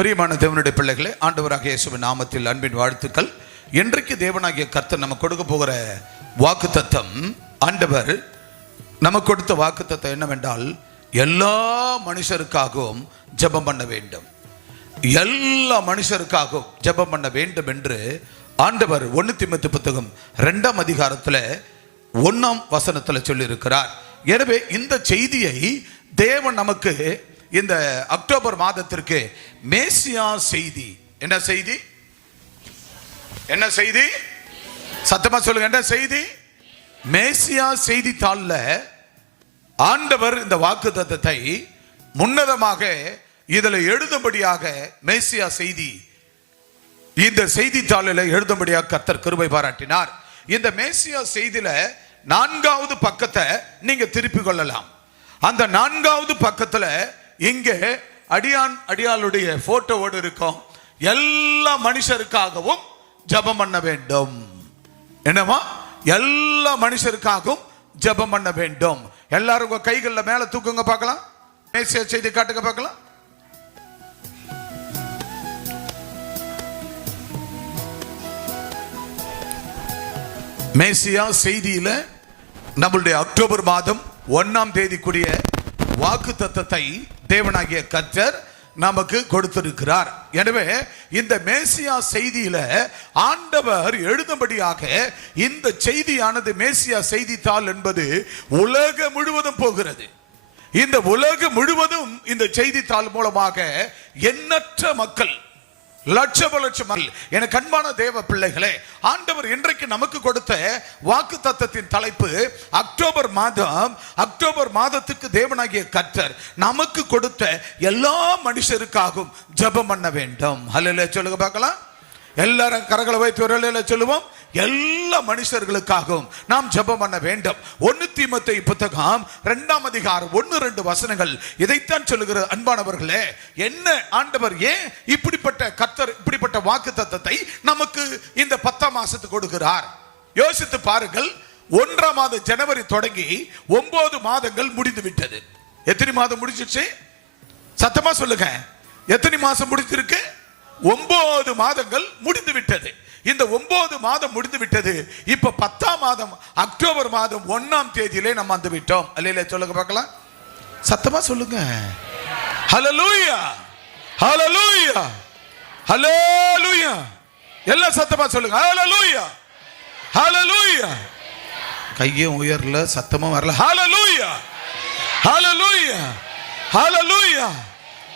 பிரியமான தேவனுடைய பிள்ளைகளே, ஆண்டவராகிய இயேசுவின் நாமத்தில் அன்பின் வாழ்த்துக்கள். இன்றைக்கு தேவனாகிய கர்த்தர் நமக்கு கொடுக்க போகிற வாக்குத்தத்தம், ஆண்டவர் நமக்கு கொடுத்த வாக்குத்தத்தம் என்னவென்றால், எல்லா மனுஷருக்காகவும் ஜெபம் பண்ண வேண்டும். எல்லா மனுஷருக்காகவும் ஜெபம் பண்ண வேண்டும் என்று ஆண்டவர் 1 தீமோத்தேயு புத்தகம் 2ஆம் அதிகாரத்தில் 1ஆம் வசனத்தில் சொல்லியிருக்கிறார். எனவே இந்த செய்தியை தேவன் நமக்கு இந்த அக்டோபர் மாதத்திற்கு மேசியா செய்தி, என்ன செய்தி? என்ன செய்தி? சத்தமா சொல்லுங்க, என்ன செய்தி? மேசியா செய்தித்தாள்ல ஆண்டவர் இந்த வாக்குத்தத்தத்தை முன்னதமாக இதில் எழுதும்படியாக மேசியா செய்தி இந்த செய்தித்தாளில் எழுதும்படியாக கர்த்தர் கிருபை பாராட்டினார். இந்த மேசியா செய்தியில 4வது பக்கத்தை நீங்க திருப்பி கொள்ளலாம். அந்த 4வது பக்கத்துல இங்கே அடியாளுடைய போட்டோவோடு இருக்கும். எல்லா மனுஷருக்காகவும் ஜெபம் பண்ண வேண்டும். என்னவா? எல்லா மனுஷருக்காகவும் ஜெபம் பண்ண வேண்டும். எல்லாரும் உங்க கைகளில் மேல தூக்குங்க பார்க்கலாம். மேசியா செய்தி காட்டுங்க பார்க்கலாம். மேசியா செய்தியில நம்மளுடைய அக்டோபர் மாதம் 1ஆம் தேதிக்குரிய வாக்குத்தத்தத்தை தேவனாகிய கர்த்தர் நமக்கு கொடுத்திருக்கிறார். எனவே இந்த மேசியா செய்தியில ஆண்டவர் எழுதும்படியாக இந்த செய்தியானது மேசியா செய்தித்தாள் என்பது உலகம் முழுவதும் போகிறது. இந்த உலகம் முழுவதும் இந்த செய்தித்தாள் மூலமாக எண்ணற்ற மக்கள், லட்சம் எனக்கு அன்பான தேவ பிள்ளைகளே, ஆண்டவர் இன்றைக்கு நமக்கு கொடுத்த வாக்குத்தத்தத்தின் தலைப்பு அக்டோபர் மாதம். அக்டோபர் மாதத்துக்கு தேவனாகிய கர்த்தர் நமக்கு கொடுத்த எல்லா மனுஷருக்காகவும் ஜெபம் பண்ண வேண்டும். ஹல்லேலூயா சொல்லுங்க பார்க்கலாம். எல்லாரும் கரங்களை வைத்து ஒரு சொல்லுவோம். எல்லா மனுஷர்களுக்காகவும் நாம் ஜெபம் பண்ண வேண்டும். 1 தீமோத்தேயு புத்தகம் 2ஆம் அதிகாரம் 1-2 வசனங்கள் இதைத்தான் சொல்லுகிறது. அன்பானவர்களே, என்ன ஆண்டவர் ஏன் இப்படிப்பட்ட கர்த்தர் இப்படிப்பட்ட வாக்குத்தத்தத்தை நமக்கு இந்த 10ஆம் மாசத்துக்கு கொடுக்கிறார்? யோசித்து பாருங்கள். 1ஆம் மாதம் ஜனவரி தொடங்கி 9 மாதங்கள் முடிந்து விட்டது. எத்தனை மாதம் முடிஞ்சிச்சு? சத்தமா சொல்லுங்க. எத்தனை மாசம் முடிஞ்சிருக்கு? 9 மாதங்கள் முடிந்து விட்டது. இந்த 9 மாதம் முடிந்து விட்டது. இப்ப 10ஆம் மாதம் அக்டோபர் மாதம் 1ஆம் தேதியிலே நம்ம வந்து விட்டோம். அல்லேலூயா சொல்லுங்க பார்க்கலாம். சத்தமா சொல்லுங்க. ஹல்லேலூயா, ஹல்லேலூயா, ஹல்லேலூயா. எல்லாம் சத்தமா சொல்லுங்க. ஹல்லேலூயா, ஹல்லேலூயா. கையும் உயரல, சத்தமும் வரல. ஹல்லேலூயா, ஹல்லேலூயா, ஹல்லேலூயா.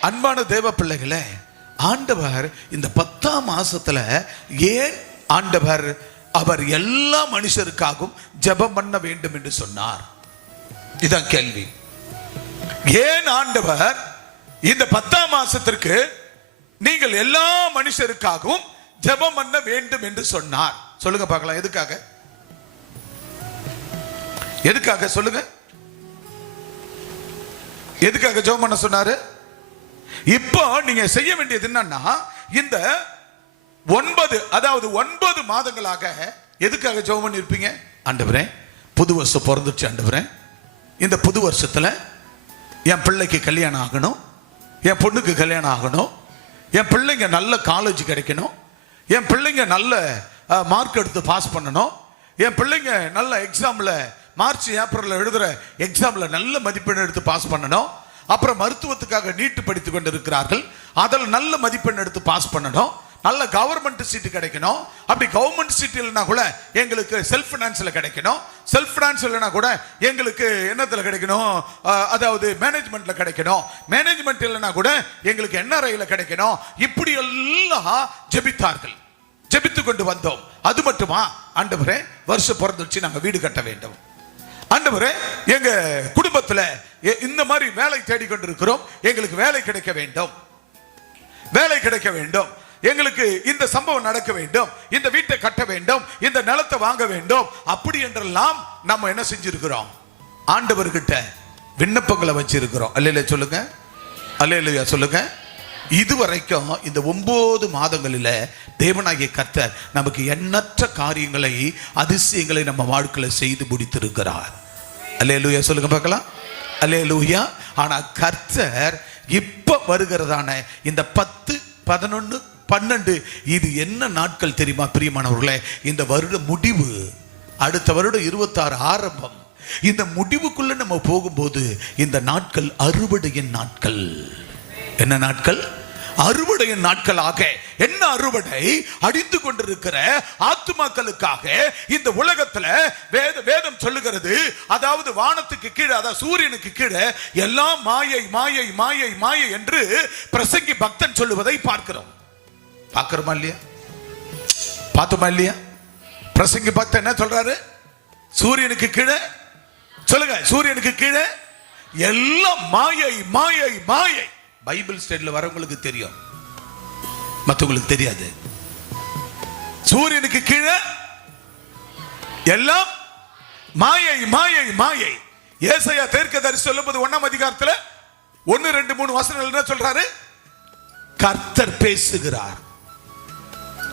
அன்பான தேவ பிள்ளைகளே, ஆண்டவர் இந்த 10ஆம் மாசத்துல ஏன் ஆண்டவர் அவர் எல்லா மனுஷருக்காகவும் ஜெபம் பண்ண வேண்டும் என்று சொன்னார்? இதான் கேள்வி. ஏன் ஆண்டவர் இந்த 10ஆம் மாசத்திற்கு நீங்கள் எல்லா மனுஷருக்காகவும் ஜெபம் பண்ண வேண்டும் என்று சொன்னார்? சொல்லுங்க பார்க்கலாம். எதுக்காக? எதுக்காக சொல்லுங்க. எதுக்காக ஜெபம் பண்ண சொன்னாரு? இப்போ நீங்க செய்ய வேண்டியது என்னன்னா, இந்த 9 மாதங்களாக எதுக்காக ஜெபம் பண்ணி இருப்பீங்க? ஆண்டவரே, புது வருஷம் பிறந்துச்சு. ஆண்டவரே, இந்த புது வருஷத்துல என் பிள்ளைக்கு கல்யாணம் ஆகணும், என் பொண்ணுக்கு கல்யாணம் ஆகணும், என் பிள்ளைங்க நல்ல காலேஜ் கிடைக்கணும், என் பிள்ளைங்க நல்ல மார்க் எடுத்து பாஸ் பண்ணணும், என் பிள்ளைங்க நல்ல எக்ஸாம்ல மார்ச் ஏப்ரல்ல எழுதுற எக்ஸாம்ல நல்ல மதிப்பெண் எடுத்து பாஸ் பண்ணணும். அப்புறம் மருத்துவத்துக்காக நீட்டு படித்துக் கொண்டிருக்கிறார்கள், அதில் நல்ல மதிப்பெண் எடுத்து பாஸ் பண்ணணும், நல்ல கவர்மெண்ட் சீட்டு கிடைக்கணும். அப்படி கவர்மெண்ட் சீட் இல்லைனா கூட எங்களுக்கு செல்ஃப் பினான்ஸ்ல கிடைக்கணும், செல்ஃப் பினான்ஸ் இல்லைனா கூட எங்களுக்கு என்னத்துல கிடைக்கணும், அதாவது மேனேஜ்மெண்ட்ல கிடைக்கணும், மேனேஜ்மெண்ட் இல்லைனா கூட எங்களுக்கு NRIல கிடைக்கணும். இப்படி எல்லாம் ஜெபித்தார்கள். ஜெபித்து கொண்டு வந்தோம். அது மட்டுமா? ஆண்டவரே, வருஷம் பிறந்துச்சு, நாங்க வீடு கட்ட வேண்டும். ஆண்டவரே, எங்க குடும்பத்துல இந்த மாதிரி வேலை தேடிக்கொண்டிருக்கிறோம், எங்களுக்கு வேலை கிடைக்க வேண்டும், வேலை கிடைக்க வேண்டும், எங்களுக்கு இந்த சம்பவம் நடக்க வேண்டும், இந்த வீட்டை கட்ட வேண்டும், இந்த நிலத்தை வாங்க வேண்டும். அப்படி என்றெல்லாம் நம்ம என்ன செஞ்சிருக்கிறோம்? ஆண்டவர்கிட்ட விண்ணப்பங்களை வச்சிருக்கிறோம். அல்லேலூயா சொல்லுங்க. அல்லேலூயா சொல்லுங்க. இதுவரைக்கும் இந்த 9 மாதங்களில தேவனாகிய கர்த்தர் நமக்கு எண்ணற்ற காரியங்களை, அதிசயங்களை நம்ம வாழ்க்கையில செய்து முடித்திருக்கிறார். அல்லேலூயா சொல்லுங்க பார்க்கலாம். அல்லேலூயா. ஆனா கர்த்தர் இப்ப வருகிறதான இந்த 10 11, 12 இது என்ன நாட்கள் தெரியுமா பிரியமானவர்களே? இந்த வருட முடிவு, அடுத்த வருடம் 26 ஆரம்பம். இந்த முடிவுக்குள்ள நம்ம போகும்போது இந்த நாட்கள் அறுவடையின் நாட்கள். என்ன நாட்கள்? அறுவடையின் நாட்களாக. என்ன அறுவடை? அடிந்து கொண்டிருக்கிற ஆத்துமாக்களுக்காக இந்த உலகத்துல வேதம் சொல்லுகிறது, அதாவது வானத்துக்கு கீழே, அதாவது சூரியனுக்கு கீழே எல்லாம் மாயை மாயை மாயை மாயை என்று பிரசங்கி பக்தன் சொல்லுவதை பார்க்கிறோம். பார்க்கிறோமா இல்லையா? பார்த்தோமா இல்லையா? பிரசங்கி பக்தன் என்ன சொல்றாரு? சூரியனுக்கு கீழே, சொல்லுங்க, சூரியனுக்கு கீழே எல்லாம் மாயை மாயை மாயை. பைபிள் ஸ்டடியில வரவங்களுக்கு தெரியும், மற்றவங்களுக்கு தெரியாது. சூரியனுக்கு கீழே எல்லாம் மாயை மாயை மாயை. ஏசாயா தீர்க்கதரிசி சொல்லும்போது 1ஆம் அதிகாரத்துல 1, 2, 3 வசனங்கள் என்ன சொல்றாரு? கர்த்தர் பேசுகிறார்.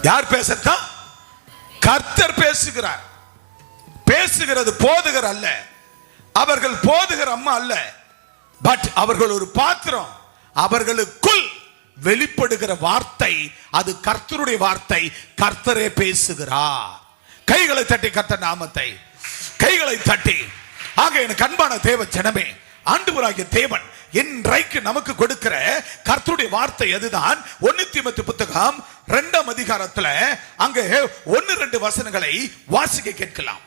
யார் பேசத்தா? கர்த்தர் பேசுகிறார். பேசுகிறது போதுகர் அல்ல, அவர்கள் போதுகர் அம்மா அல்ல, பட் அவர்கள் ஒரு பாத்திரம். அவர்களுக்குள் வெளிப்படுகிற வார்த்தை அது கர்த்தருடைய வார்த்தை. கர்த்தரே பேசுகிறார். கைகளை தட்டி கர்த்தர் நாமத்தை, கைகளை தட்டி. ஆக எனக்கு அன்பான தேவ ஜனமே, ஆண்டவராகிய தேவன் இன்றைக்கு நமக்கு கொடுக்கிற கர்த்தருடைய வார்த்தை அதுதான். 1 தீமோத்தேயு புத்தகம் 2ஆம் அதிகாரத்துல அங்கே 1, 2 வசனங்களை வாசிக்க கேட்கலாம்.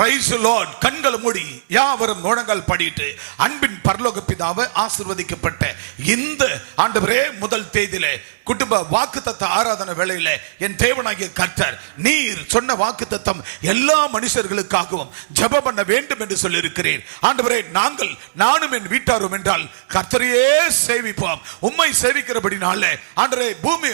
Praise the Lord. கண்கள் மூடி யாவரும் நோடங்கள் படிட்டு அன்பின் பரலோக பிதாவே, ஆசீர்வதிக்கப்பட்ட இந்த ஆண்டவரே முதல் தேதியிலே குடும்ப வாக்குத்தத்த ஆராதனை வேளையிலே என் தேவனாகிய கர்த்தர் நீர் சொன்ன வாக்குத்தத்தம் எல்லா மனுஷர்களுக்காகவும் ஜெபம் பண்ண வேண்டும் என்று சொல்லி இருக்கிறேன். ஆண்டவரே, நானும் என் வீட்டாரும் என்றால் கர்த்தரையே சேவிப்போம். உம்மை சேவிக்கிறபடினாலே ஆண்டவரே, பூமி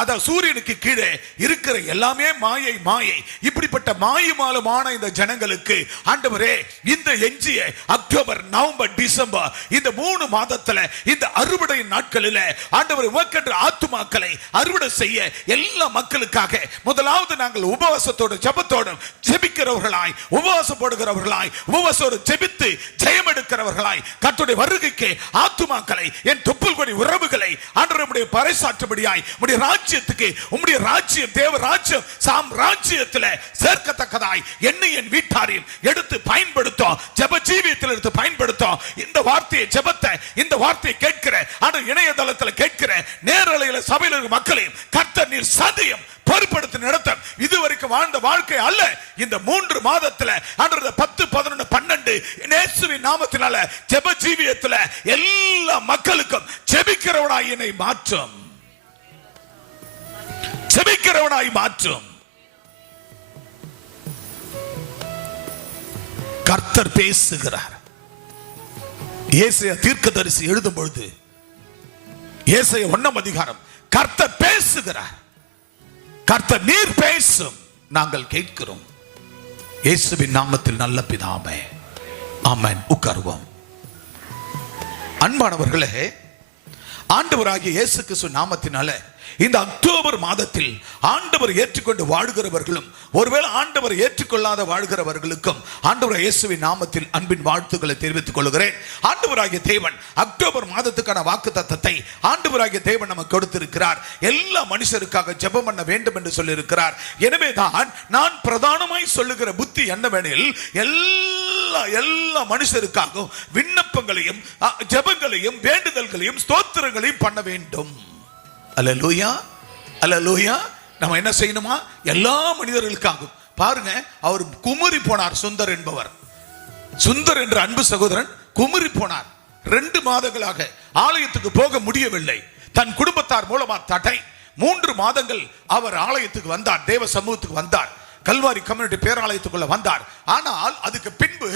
அதாவது சூரியனுக்கு கீழே இருக்கிற எல்லாமே மாயை மாயை. இப்படிப்பட்ட மாயுமாலுமான இந்த ஜனங்களுக்கு ஆண்டவரே, இந்த எஞ்சிய அக்டோபர், நவம்பர், டிசம்பர் இந்த 3 மாதத்துல இந்த அறுவடை நாட்களில் ஆண்டவரே உமக்கென்று ஆத்துமாக்களை அறுவடை செய்ய எல்லா மக்களுக்காக முதலாவது நாங்கள் உபவாசத்தோடு ஜெபத்தோடு ஜெபிக்கிறவர்களாய், உபவாசம் போடுகிறவர்களாய், உபவாசத்தோடு ஜெபித்து ஜெயம் எடுக்கிறவர்களாய் கர்த்தருடைய வருகைக்கு ஆத்துமாக்களை, என் தொப்புள் கொடி உறவுகளை ஆண்டவரே உம்முடைய பறைசாற்றும்படியாய் உம்முடைய ராஜ்யத்துக்கு, உம்முடைய ராஜ்யம் தேவ ராஜ்யம் சாம்ராஜ்யத்தில் சேர்க்கத்தக்கதாய் என்னை என் வீட்டாரையும் எடுத்து பயன்படுத்தும். ஜெப ஜீவியத்தில் எடுத்து பயன்படுத்தும். இந்த வார்த்தையை ஜெபத்தை, இந்த வார்த்தையை கேட்கிற ஆண்டவர் இணையதளத்தில் கேட்கிற நேரலையில சபையில் இருக்கிற மக்களையும் கர்த்தர் நீர் சதியம் பொறுப்படுத்தி நடத்த. இதுவரைக்கும் வாழ்ந்த வாழ்க்கை அல்ல, இந்த 3 மாதத்துல ஆண்டவர் 10, 11, 12 இயேசுவின் நாமத்தினால ஜெப ஜீவியத்தில் எல்லா மக்களுக்கும் ஜெபிக்கிறவனாய் என்னை மாற்றும், ஜெபிக்கிறவனாய் மாற்றும். கர்த்தர் பேசுகிறார். ஏசாயா தீர்க்கதரிசி எழுதும் பொழுது ஏசாயா 1ஆம் அதிகாரம் கர்த்தர் பேசுகிறார். கர்த்தர் நீர் பேசும், நாங்கள் கேட்கிறோம். இயேசுவின் நாமத்தில் நல்ல பிதாவே, ஆமென். உட்காருவோம். அன்பானவர்களே, ஆண்டவராகிய இயேசு கிறிஸ்து நாமத்தினால இந்த அக்டோபர் மாதத்தில் ஆண்டவர் ஏற்றுக்கொண்டு வாழ்கிறவர்களும் ஒருவேளை ஆண்டவர் ஏற்றுக்கொள்ளாத வாழ்கிறவர்களுக்கும் ஆண்டவர் இயேசுவின் நாமத்தில் அன்பின் வாழ்த்துக்களை தெரிவித்துக் கொள்கிறேன். ஆண்டவராகிய தேவன் அக்டோபர் மாதத்துக்கான வாக்குத்தத்தத்தை ஆண்டவராகிய தேவன் நமக்கு கொடுத்திருக்கிறார். எல்லா மனுஷருக்காக ஜெபம் பண்ண வேண்டும் என்று சொல்லியிருக்கிறார். எனவே தான் நான் பிரதானமாய் சொல்லுகிற புத்தி என்னவெனில், எல்லா மனுஷருக்காகவும் விண்ணப்பங்களையும் ஜெபங்களையும் வேண்டுதல்களையும் ஸ்தோத்திரங்களையும் பண்ண வேண்டும். அல்லேலூயா, அல்லேலூயா. நம்ம என்ன செய்யணுமா? எல்லா மனிதர்களுக்காகவும். பாருங்க, அவர் குமரி போனார். சுந்தர் என்பவர், சுந்தர் என்ற அன்பு சகோதரன் குமரி போனார். 2 மாதங்களாக ஆலயத்துக்கு போக முடியவில்லை. தன் குடும்பத்தார் மூலமா தடை. 3 மாதங்கள் அவர் ஆலயத்துக்கு வந்தார், தேவ சமூகத்துக்கு வந்தார், கல்வாரி கம்யூனிட்டி பேராலயத்துக்குள்ள வந்தார். ஆனால் அதுக்கு பின்பு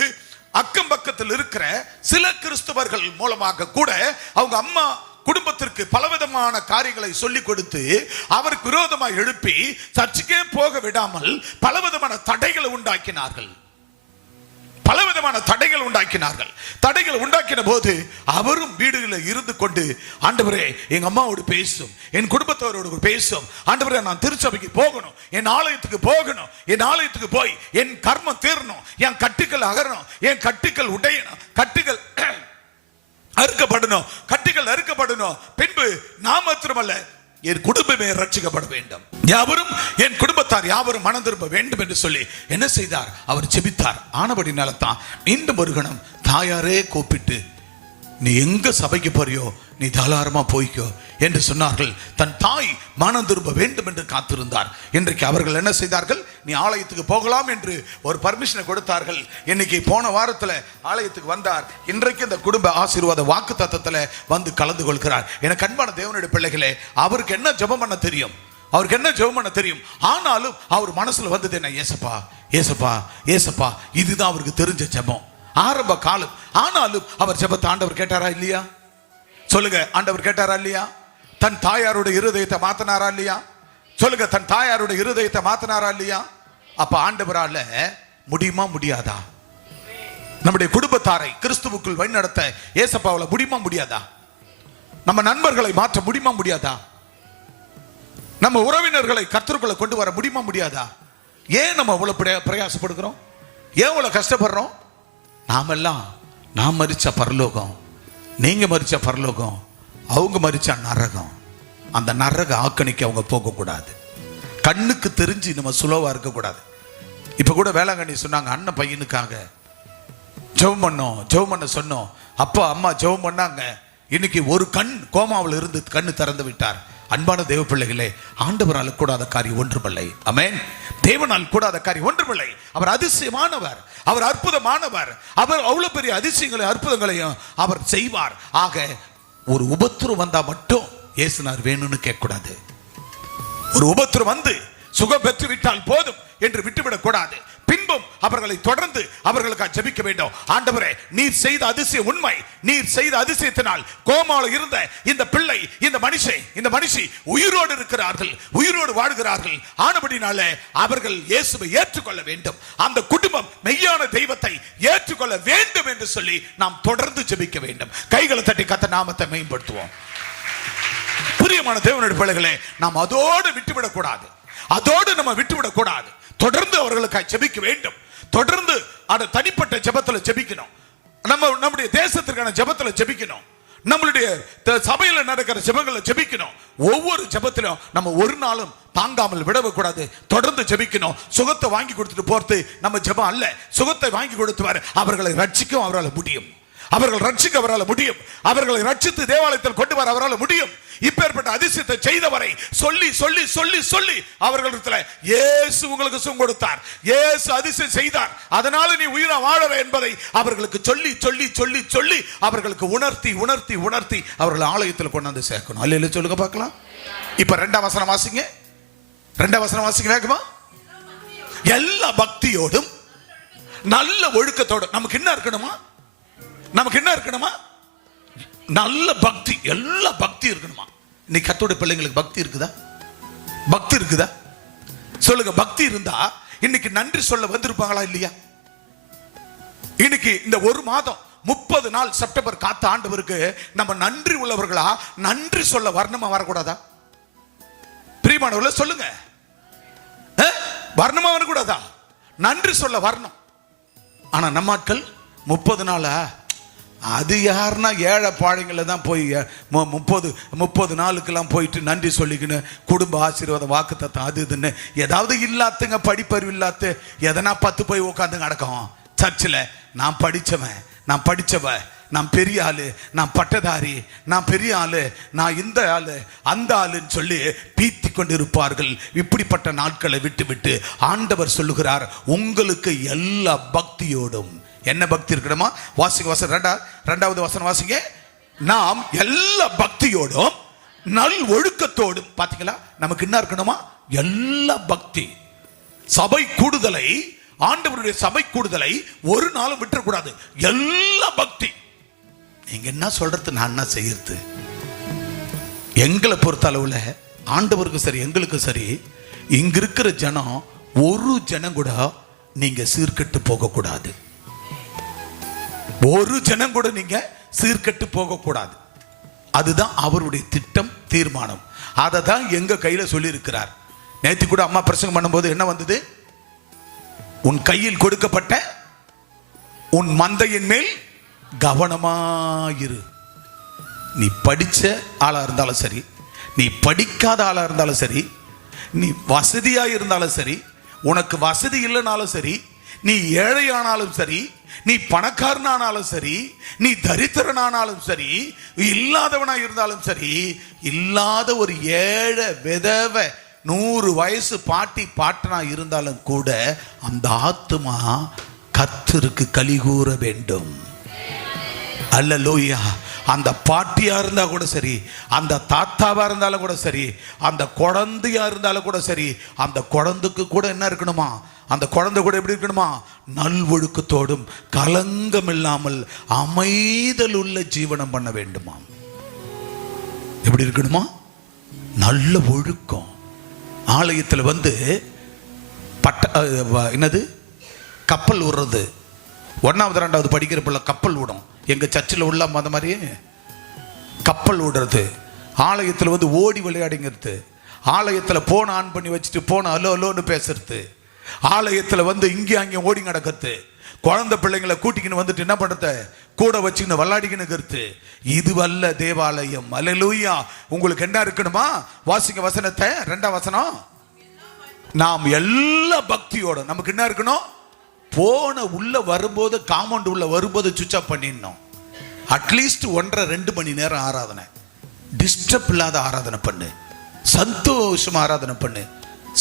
அக்கம் பக்கத்தில் இருக்கிற சில கிறிஸ்தவர்கள் மூலமாக கூட அவங்க அம்மா குடும்பத்திற்கு பலவிதமான காரியங்களை சொல்லிக் கொடுத்து அவருக்கு விரோதமாக எழுப்பி சர்ச்சுக்கே போக விடாமல் பலவிதமான தடைகளை உண்டாக்கினார்கள். பலவிதமான தடைகள் உண்டாக்கினார்கள். தடைகள் உண்டாக்கின போது அவரும் வீடுகளில் இருந்து கொண்டு, ஆண்டவரே எங்க அம்மாவோடு பேசும், என் குடும்பத்தவரோடு பேசும், ஆண்டவரே நான் திருச்சபைக்கு போகணும், என் ஆலயத்துக்கு போகணும், என் ஆலயத்துக்கு போய் என் கர்மம் தீரணும், என் கட்டுக்கள் அகரணும், என் கட்டுக்கள் உடையணும், கட்டுகள் அறுக்கப்படணும், கட்டுகள் அறுக்கப்படணும். பின்பு நான் மாத்திரமல்ல, என் குடும்பமே ரட்சிக்கப்பட வேண்டும், யாவரும் என் குடும்பத்தார் யாவரும் மனம் திரும்ப வேண்டும் என்று சொல்லி என்ன செய்தார்? அவர் ஜெபித்தார். ஆனபடினால தான் இந்த மறுகணம் தாயாரே கூப்பிட்டு, நீ எங்க சபைக்கு போறியோ நீ தாராளமா போய்க்கோ என்று சொன்னார்கள். தன் தாய் மனம் திரும்ப வேண்டும் என்று காத்திருந்தார். இன்றைக்கு அவர்கள் என்ன செய்தார்கள்? நீ ஆலயத்துக்கு போகலாம் என்று ஒரு பர்மிஷனை கொடுத்தார்கள். இன்னைக்கு போன வாரத்தில் ஆலயத்துக்கு வந்தார். இன்றைக்கு இந்த குடும்ப ஆசீர்வாத வாக்கு தத்தத்தில் வந்து கலந்து கொள்கிறார். எனக்கு அன்பான தேவனுடைய பிள்ளைகளே, அவருக்கு என்ன ஜெபம் பண்ண தெரியும், அவருக்கு என்ன ஜெபம் பண்ண தெரியும். ஆனாலும் அவர் மனசுல வந்தது என்ன? ஏசப்பா ஏசப்பா ஏசப்பா. இதுதான் அவருக்கு தெரிஞ்ச ஜெபம், ஆரம்ப காலம். ஆனாலும் அவர் ஜெபத்தை ஆண்டவர் கேட்டாரா இல்லையா? சொல்லுங்க, ஆண்டவர் கேட்டாரா இல்லையா? தன் தாயாருடைய இருதயத்தை மாத்தினாரா இல்லையா? சொல்லுங்க, தன் தாயாருடைய இருதயத்தை மாத்தினாரா இல்லையா? அப்ப ஆண்டவரால முடியுமா முடியாதா? நம்முடைய குடும்பத்தாரை கிறிஸ்துவுக்குள் வழிநடத்த ஏசப்பாவால முடியுமா முடியாதா? நம்ம நண்பர்களை மாற்ற முடியுமா முடியாதா? நம்ம உறவினர்களை கர்த்தருக்குள்ள கொண்டு வர முடியுமா முடியாதா? ஏன் நம்ம இவ்வளவு பிரயாசப்படுகிறோம்? ஏன் இவ்வளவு கஷ்டப்படுறோம்? நாமெல்லாம், நான் மரிச்ச பரலோகம், நீங்க மரிச்ச பரலோகம், அவங்க மரிச்ச நரகம். அந்த நரக ஆக்கணிக்கு அவங்க போகக்கூடாது. கண்ணுக்கு தெரிஞ்சு நம்ம சுலவா இருக்கக்கூடாது. இப்ப கூட வேளாங்கண்ணி சொன்னாங்க, அண்ணன் பையனுக்காக ஜெபம் பண்ண சொன்னோம். அப்பா அம்மா ஜெபம் பண்ணாங்க. இன்னைக்கு ஒரு கண் கோமாவில் இருந்து கண்ணு திறந்து விட்டார். அன்பான தேவ பிள்ளைகளே, ஆண்டவரால் கூடாத காரியம் ஒன்றுமில்லை. ஆமென். தேவனால் கூடாத காரியம் ஒன்றுமில்லை. அவர் அதிசயமானவர், அவர் அற்புதமானவர், அவர் அவ்வளவு பெரிய அதிசயங்களையும் அற்புதங்களையும் அவர் செய்வார். ஆக ஒரு உபத்திரம் வந்தா மட்டும் இயேசுனார் வேணும்னு கேட்க கூடாது. ஒரு உபத்திரம் வந்து சுகம் பெற்று விட்டால் போதும் என்று விட்டுவிடக் கூடாது. பின்பும் அவர்களை தொடர்ந்து அவர்களுக்காக ஜெபிக்க வேண்டும். ஆண்டவரே, நீர் செய்த அதிசயம் உண்மை. நீர் செய்த அதிசயத்தினால் கோமாவில் இருந்த இந்த பிள்ளை, இந்த மனுஷி உயிரோடு இருக்கிறார்கள், உயிரோடு வாழ்கிறார்கள். ஆனபடினாலே அவர்கள் இயேசுவை ஏற்றுக்கொள்ள வேண்டும். அந்த குடும்பம் மெய்யான தெய்வத்தை ஏற்றுக்கொள்ள வேண்டும் என்று சொல்லி நாம் தொடர்ந்து ஜெபிக்க வேண்டும். கைகளை தட்டி கர்த்தர் நாமத்தை மேம்படுத்துவோம். பிரியமான தேவனுடைய பிள்ளைகளே, நாம் அதோடு விட்டுவிடக் கூடாது. அதோடு நம்ம விட்டுவிடக் கூடாது. தொடர்ந்து அவர்களுக்காக ஜெபிக்க வேண்டும். தொடர்ந்து அந்த தனிப்பட்ட ஜெபத்துல ஜெபிக்கணும். நம்முடைய தேசத்திற்கான ஜெபத்துல ஜெபிக்கணும். நம்மளுடைய சபையில நடக்கிற ஜெபங்களை ஜெபிக்கணும். ஒவ்வொரு ஜெபத்திலும் நம்ம ஒரு நாளும் தாங்காமல் விடக்கூடாது. தொடர்ந்து ஜெபிக்கணும். சுகத்தை வாங்கி கொடுத்துட்டு போறது நம்ம ஜெபம் அல்ல. சுகத்தை வாங்கி கொடுத்துவார். அவர்களை ரட்சிக்கும் அவரால் முடியும். அவர்கள் ரட்சிக்க அவரால் முடியும். அவர்களை ரட்சித்து தேவாலயத்தில் கொண்டு வர அவரால் முடியும். இப்பேற்பட்ட அதிசயத்தை செய்தவரை சொல்லி சொல்லி சொல்லி சொல்லி அவர்களிடத்தில் இயேசு உங்களுக்கு சுகம் கொடுத்தார், இயேசு அதிசயம் செய்தார், அதனால நீ உயிரா வாழற என்பதை அவர்களுக்கு சொல்லி சொல்லி சொல்லி சொல்லி அவர்களுக்கு உணர்த்தி உணர்த்தி உணர்த்தி அவர்கள் ஆலயத்தில் கொண்டாந்து சேர்க்கணும். அல்லேலூயா சொல்லுங்க பார்க்கலாம். இப்ப 2ஆம் வசனம் வாசிங்க. 2ஆம் வசனம் வாசிங்க வேகமா. எல்லா பக்தியோடும் நல்ல ஒழுக்கத்தோடும். நமக்கு என்ன இருக்கணுமா? நமக்கு என்ன இருக்கணுமா? நல்ல பக்தி. எல்லா பக்தி இருக்கணுமா? இன்னைக்கு கர்த்தருடைய பிள்ளைங்களுக்கு பக்தி இருக்குதா? பக்தி இருக்குதா? சொல்லுங்க. பக்தி இருந்தா இன்னைக்கு நன்றி சொல்ல வந்திருப்பாங்களா இல்லையா? இன்னைக்கு இந்த ஒரு மாதம் 30 நாள் செப்டம்பர் காத்த ஆண்டவருக்கு நம்ம நன்றி உள்ளவர்களா நன்றி சொல்ல வரணுமா வரக்கூடாதா? பிரியமானவர்களே சொல்லுங்க. வரணுமா வரக்கூடாதா? நன்றி சொல்ல வரணும். ஆனா நம்ம ஆட்கள் 30 நாளா, அது யாருன்னா ஏழை பாழைங்கள தான் போய் 30 நாளுக்கெல்லாம் போயிட்டு நன்றி சொல்லிக்கின்னு குடும்ப ஆசீர்வாத வாக்கு தத்தம் அது இதுன்னு ஏதாவது இல்லாத்துங்க, படிப்பறிவு இல்லாத எதனா 10 போய் உட்காந்துங்க அடக்கம் சர்ச்சில். நான் படித்தவன், நான் படித்தவன், நான் பெரிய ஆளு, நான் பட்டதாரி, நான் பெரிய ஆளு, நான் இந்த ஆளு அந்த ஆளுன்னு சொல்லி பீத்தி கொண்டிருப்பார்கள். இப்படிப்பட்ட நாட்களை விட்டு விட்டு ஆண்டவர் சொல்லுகிறார், உங்களுக்கு எல்லா பக்தியோடும். என்ன பக்தி இருக்கணுமா? வாசிங்க வசனம் 2வது வசனம் வாசிங்க. நாம் எல்லா பக்தியோடும் நல் ஒழுக்கத்தோடும். பாத்தீங்களா? நமக்கு என்ன இருக்கணுமா? எல்லா பக்தி. சபை கூடுதலை, ஆண்டவருடைய சபை கூடுதலை ஒரு நாளும் விட்டுறக்கூடாது. எல்லா பக்தி. நீங்க என்ன சொல்றது, நான் என்ன செய்யறது? எங்களை பொறுத்த அளவுல ஆண்டவருக்கு சரி எங்களுக்கு சரி, இங்க இருக்கிற ஜனம் ஒரு ஜனம் கூட நீங்க சீர்கெட்டு போக கூடாது. ஒரு ஜனம் கூட நீங்க சீர்கெட்டு போகக்கூடாது. அதுதான் அவருடைய திட்டம், தீர்மானம். அதை தான் எங்க கையில சொல்லி இருக்கிறார். நேற்று கூட அம்மா பிரசங்கம் பண்ணும்போது என்ன வந்தது? உன் கையில் கொடுக்கப்பட்ட உன் மந்தையின் மேல் கவனமாயிரு. நீ படிச்ச ஆளா இருந்தாலும் சரி, நீ படிக்காத ஆளா இருந்தாலும் சரி, நீ வசதியா இருந்தாலும் சரி, உனக்கு வசதி இல்லைனாலும் சரி, நீ ஏழையானாலும் சரி, நீ பணக்காரனானாலும் சரி, நீ தரித்திரனானாலும் சரி, இல்லாதவனா இருந்தாலும் சரி, இல்லாத ஒரு ஏழை விதவை 100 வயசு பாட்டி பாட்டனா இருந்தாலும் கூட அந்த ஆத்துமா கர்த்தருக்கு கலிகூற வேண்டும். அல்லேலூயா. அந்த பாட்டியா இருந்தா கூட சரி, அந்த தாத்தாவா இருந்தாலும் கூட சரி, அந்த குழந்தையா இருந்தாலும் கூட சரி, அந்த குழந்தைக்கு கூட என்ன இருக்கணுமா? அந்த குழந்தை கூட எப்படி இருக்கணுமா? நல்வொழுக்கத்தோடும் கலங்கம் இல்லாமல் அமைதல் உள்ள ஜீவனம் பண்ண வேண்டுமா? எப்படி இருக்கணுமா? நல்ல ஒழுக்கம். ஆலயத்தில் வந்து என்னது கப்பல் விடுறது, 1வது 2வது படிக்கிற பிள்ளை கப்பல் விடும். எங்க சர்ச்சில் உள்ள அந்த மாதிரியே கப்பல் விடுறது, ஆலயத்தில் வந்து ஓடி விளையாடிங்கிறது, ஆலயத்தில் போன் ஆன் பண்ணி வச்சுட்டு போன அலோ அலோன்னு பேசுறது, ஆலயத்தில் வந்து இங்கே அங்கே ஓடி நடக்கிறது, குழந்தை பிள்ளைங்களை கூட்டிக்கின்னு வந்துட்டு என்ன பண்றது, கூட வச்சுக்கின்னு விளையாடிக்கின்னு. இது வல்ல தேவாலயம். அல்லேலூயா. உங்களுக்கு என்ன இருக்கணுமா? வாசிங்க வசனத்தை, 2ஆம் வசனம். நாம் எல்லா பக்தியோட நமக்கு என்ன இருக்கணும்? போன உள்ள வரும்போது, காம்பவுண்ட் உள்ள வரும்போது சுவிட்ச் ஆஃப் பண்ணிடணும். அட்லீஸ்ட் 1.5-2 மணி நேரம் ஆராதனை, டிஸ்டர்ப் இல்லாத ஆராதனை பண்ணு, சந்தோஷமா ஆராதனை பண்ணு.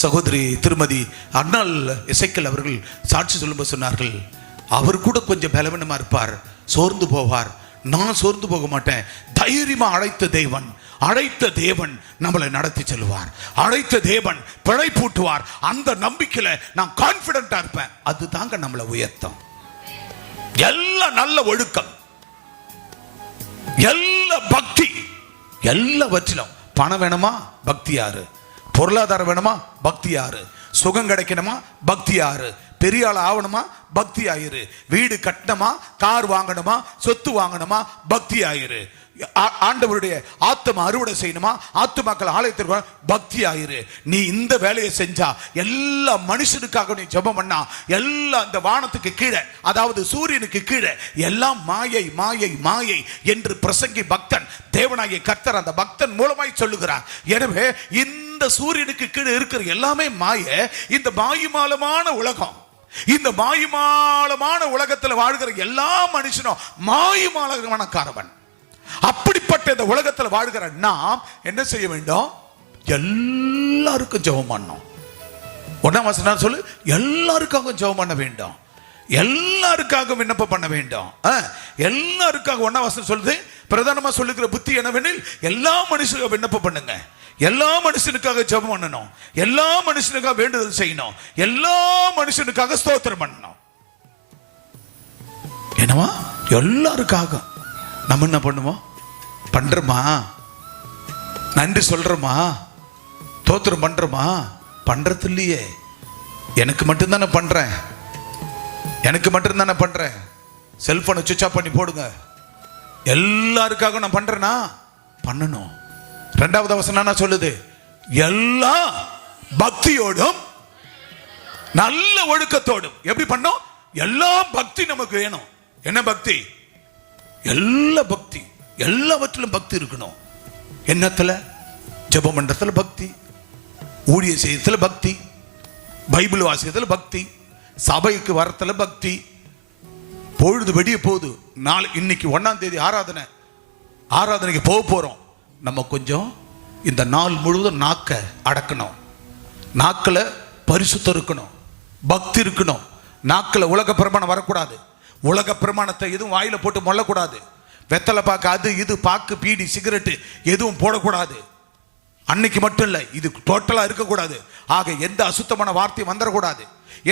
சகோதரி திருமதி அர்னால் இசைக்கல் அவர்கள் சாட்சி சொல்லும்போது சொன்னார்கள், அவர் கூட கொஞ்சம் பலவீனமா இருப்பார், சோர்ந்து போவார். நான் சோர்ந்து போக மாட்டேன். தைரியமா அழைத்த தேவன் நம்மளை நடத்தி செல்வார். அழைத்த தேவன் பிழை பூட்டுவார். அந்த நம்பிக்கையில நான் கான்பிடென்டா இருப்பேன். அதுதாங்க நம்மளை உயர்த்தும். எல்லா நல்ல ஒழுக்கம், எல்லா பக்தி, எல்லாவற்றிலும் பணம் வேணுமா? பக்தி யாரு? பொருளாதாரம் வேணுமா? பக்தி யாரு? சுகம் கிடைக்கணுமா? பக்தி யாரு? பெரிய ஆள் ஆகணுமா? பக்தி ஆயிரு. வீடு கட்டணுமா? கார் வாங்கணுமா? சொத்து வாங்கணுமா? பக்தி ஆயிரு. ஆண்டவருடைய ஆத்மா அறுவடை செய்யணுமா? ஆத்துமாக்கள் ஆலயத்திற்கு பக்தி ஆயிரு. நீ இந்த வேலையை செஞ்சா, எல்லா மனுஷனுக்காக நீ ஜெபம் பண்ணா, எல்லா இந்த வானத்துக்கு கீழே, அதாவது சூரியனுக்கு கீழே எல்லாம் மாயை மாயை மாயை என்று பிரசங்கி பக்தன், தேவனாகிய கர்த்தர் அந்த பக்தன் மூலமாய் சொல்லுகிறார். எனவே இந்த சூரியனுக்கு கீழே இருக்கிற எல்லாமே மாயை. இந்த மாயுமாலமான உலகம், இந்த மாயுமாலமான உலகத்தில் வாழ்கிற எல்லா மனுஷனும் மாயுமாலமானக்காரவன். அப்படிப்பட்ட இந்த உலகத்தில் வாழ்கிற நாம் என்ன செய்ய வேண்டும்? எல்லாருக்கும் ஜெபம் பண்ணணும். 1ஆம் வசனம் சொல்லு, எல்லாருக்காக ஜெபம் பண்ண வேண்டும், எல்லாருக்காக விண்ணப்பம் பண்ண வேண்டும். எல்லாருக்காக 1ஆம் வசனம் சொல்லுது. பிரதானமா சொல்லுகிற புத்தி என்னவெனில், எல்லா மனுஷனுக்காக விண்ணப்பம் பண்ணுங்க, எல்லா மனுஷனுக்காக ஜெபம் பண்ணணும், எல்லா மனுஷனுக்காக வேண்டுதல் செய்யணும், எல்லா மனுஷனுக்காக ஸ்தோத்திரம் பண்ணணும். என்னவா? எல்லாருக்காக. நம்ம என்ன பண்ணுவோம்? பண்றோமா? நன்றி சொல்றோமா? ஸ்தோத்திரம் பண்றோமா? பண்றது இல்லையே. எனக்கு மட்டும்தானே பண்றேன், எனக்கு மட்டும்தானே பண்றேன். செல்போனை சுவிட்ச் ஆஃப் பண்ணி போடுங்க. எல்லாருக்காக நான் பண்றேனா? பண்ணணும். 2வது வசனம் என்ன சொல்லுது? எல்லா பக்தியோடும் நல்ல ஒழுக்கத்தோடும். எப்படி பண்ணோம்? எல்லா பக்தி நமக்கு வேணும். என்ன பக்தி? எல்லா பக்தி, எல்லாவற்றிலும் பக்தி இருக்கணும். என்னத்துல? ஜெபம் பண்றதுல பக்தி, ஊழிய செய்யறதுல பக்தி, பைபிள் வாசிக்கிறதுல பக்தி, சபைக்கு வரத்துல பக்தி. பொழுது வெடிய போகுது. இன்னைக்கு 1ஆம் தேதி ஆராதனைக்கு போக போறோம். நம்ம கொஞ்சம் இந்த நாள் முழுவதும் நாக்க அடக்கணும். நாக்கில் பரிசுத்தம் இருக்கணும், பக்தி இருக்கணும். நாக்கில் உலக பிரமாணம் வரக்கூடாது. உலக பிரமாணத்தை எதுவும் வாயில போட்டு மொல்லக்கூடாது. வெத்தலை பாக்கு, அது இது பாக்கு, பீடி, சிகரெட்டு எதுவும் போடக்கூடாது. அன்னைக்கு மட்டும் இல்லை, இது டோட்டலா இருக்கக்கூடாது. ஆக எந்த அசுத்தமான வார்த்தையும் வந்துடக்கூடாது,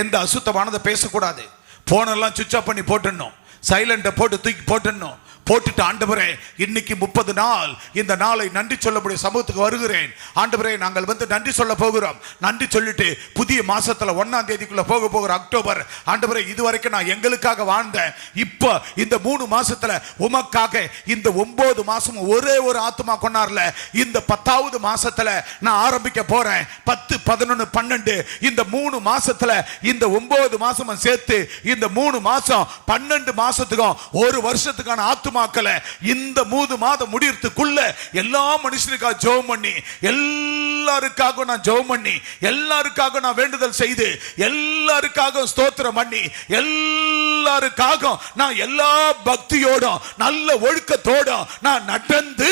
எந்த அசுத்தமானதை பேசக்கூடாது. போனெல்லாம் சுவிட்ச் ஆஃப் பண்ணி போட்டுடணும், சைலண்ட்டை போட்டு தூக்கி போட்டுடணும். போட்டுட்டு ஆண்டவரே இன்னைக்கு 30 நாள் இந்த நாளை நன்றி சொல்லக்கூடிய சமூகத்துக்கு வருகிறேன் ஆண்டவரே, நாங்கள் வந்து நன்றி சொல்ல போகிறோம். நன்றி சொல்லிட்டு புதிய மாசத்துல 1ஆம் தேதிக்குள்ள போகிற அக்டோபர், ஆண்டவரே இதுவரைக்கும் நான் எங்களுக்காக வாழ்ந்தேன், இப்போ இந்த 3 மாசத்துல உமக்காக இந்த 9 மாசம் ஒரே ஒரு ஆத்துமா கொண்டாடல, இந்த 10வது மாசத்துல நான் ஆரம்பிக்க போறேன். 10, 11, 12 இந்த 3 மாசத்துல இந்த 9 மாசமும் சேர்த்து இந்த 3 மாசம் 12 மாசத்துக்கும் ஒரு வருஷத்துக்கான ஆத்துமாக்களை இந்த 3 மாதம் முடியறதுக்குள்ள எல்லா மனுஷனுக்காக ஜெபம் பண்ணி, எல்லாருக்காக நான் ஜெபம் பண்ணி, எல்லாருக்காக நான் வேண்டுதல் செய்து, எல்லாருக்காக ஸ்தோத்திரம் பண்ணி, எல்லாருக்காக நான் எல்லா பக்தியோடும் நல்ல ஒழுக்கத்தோடும் நான் நடந்து,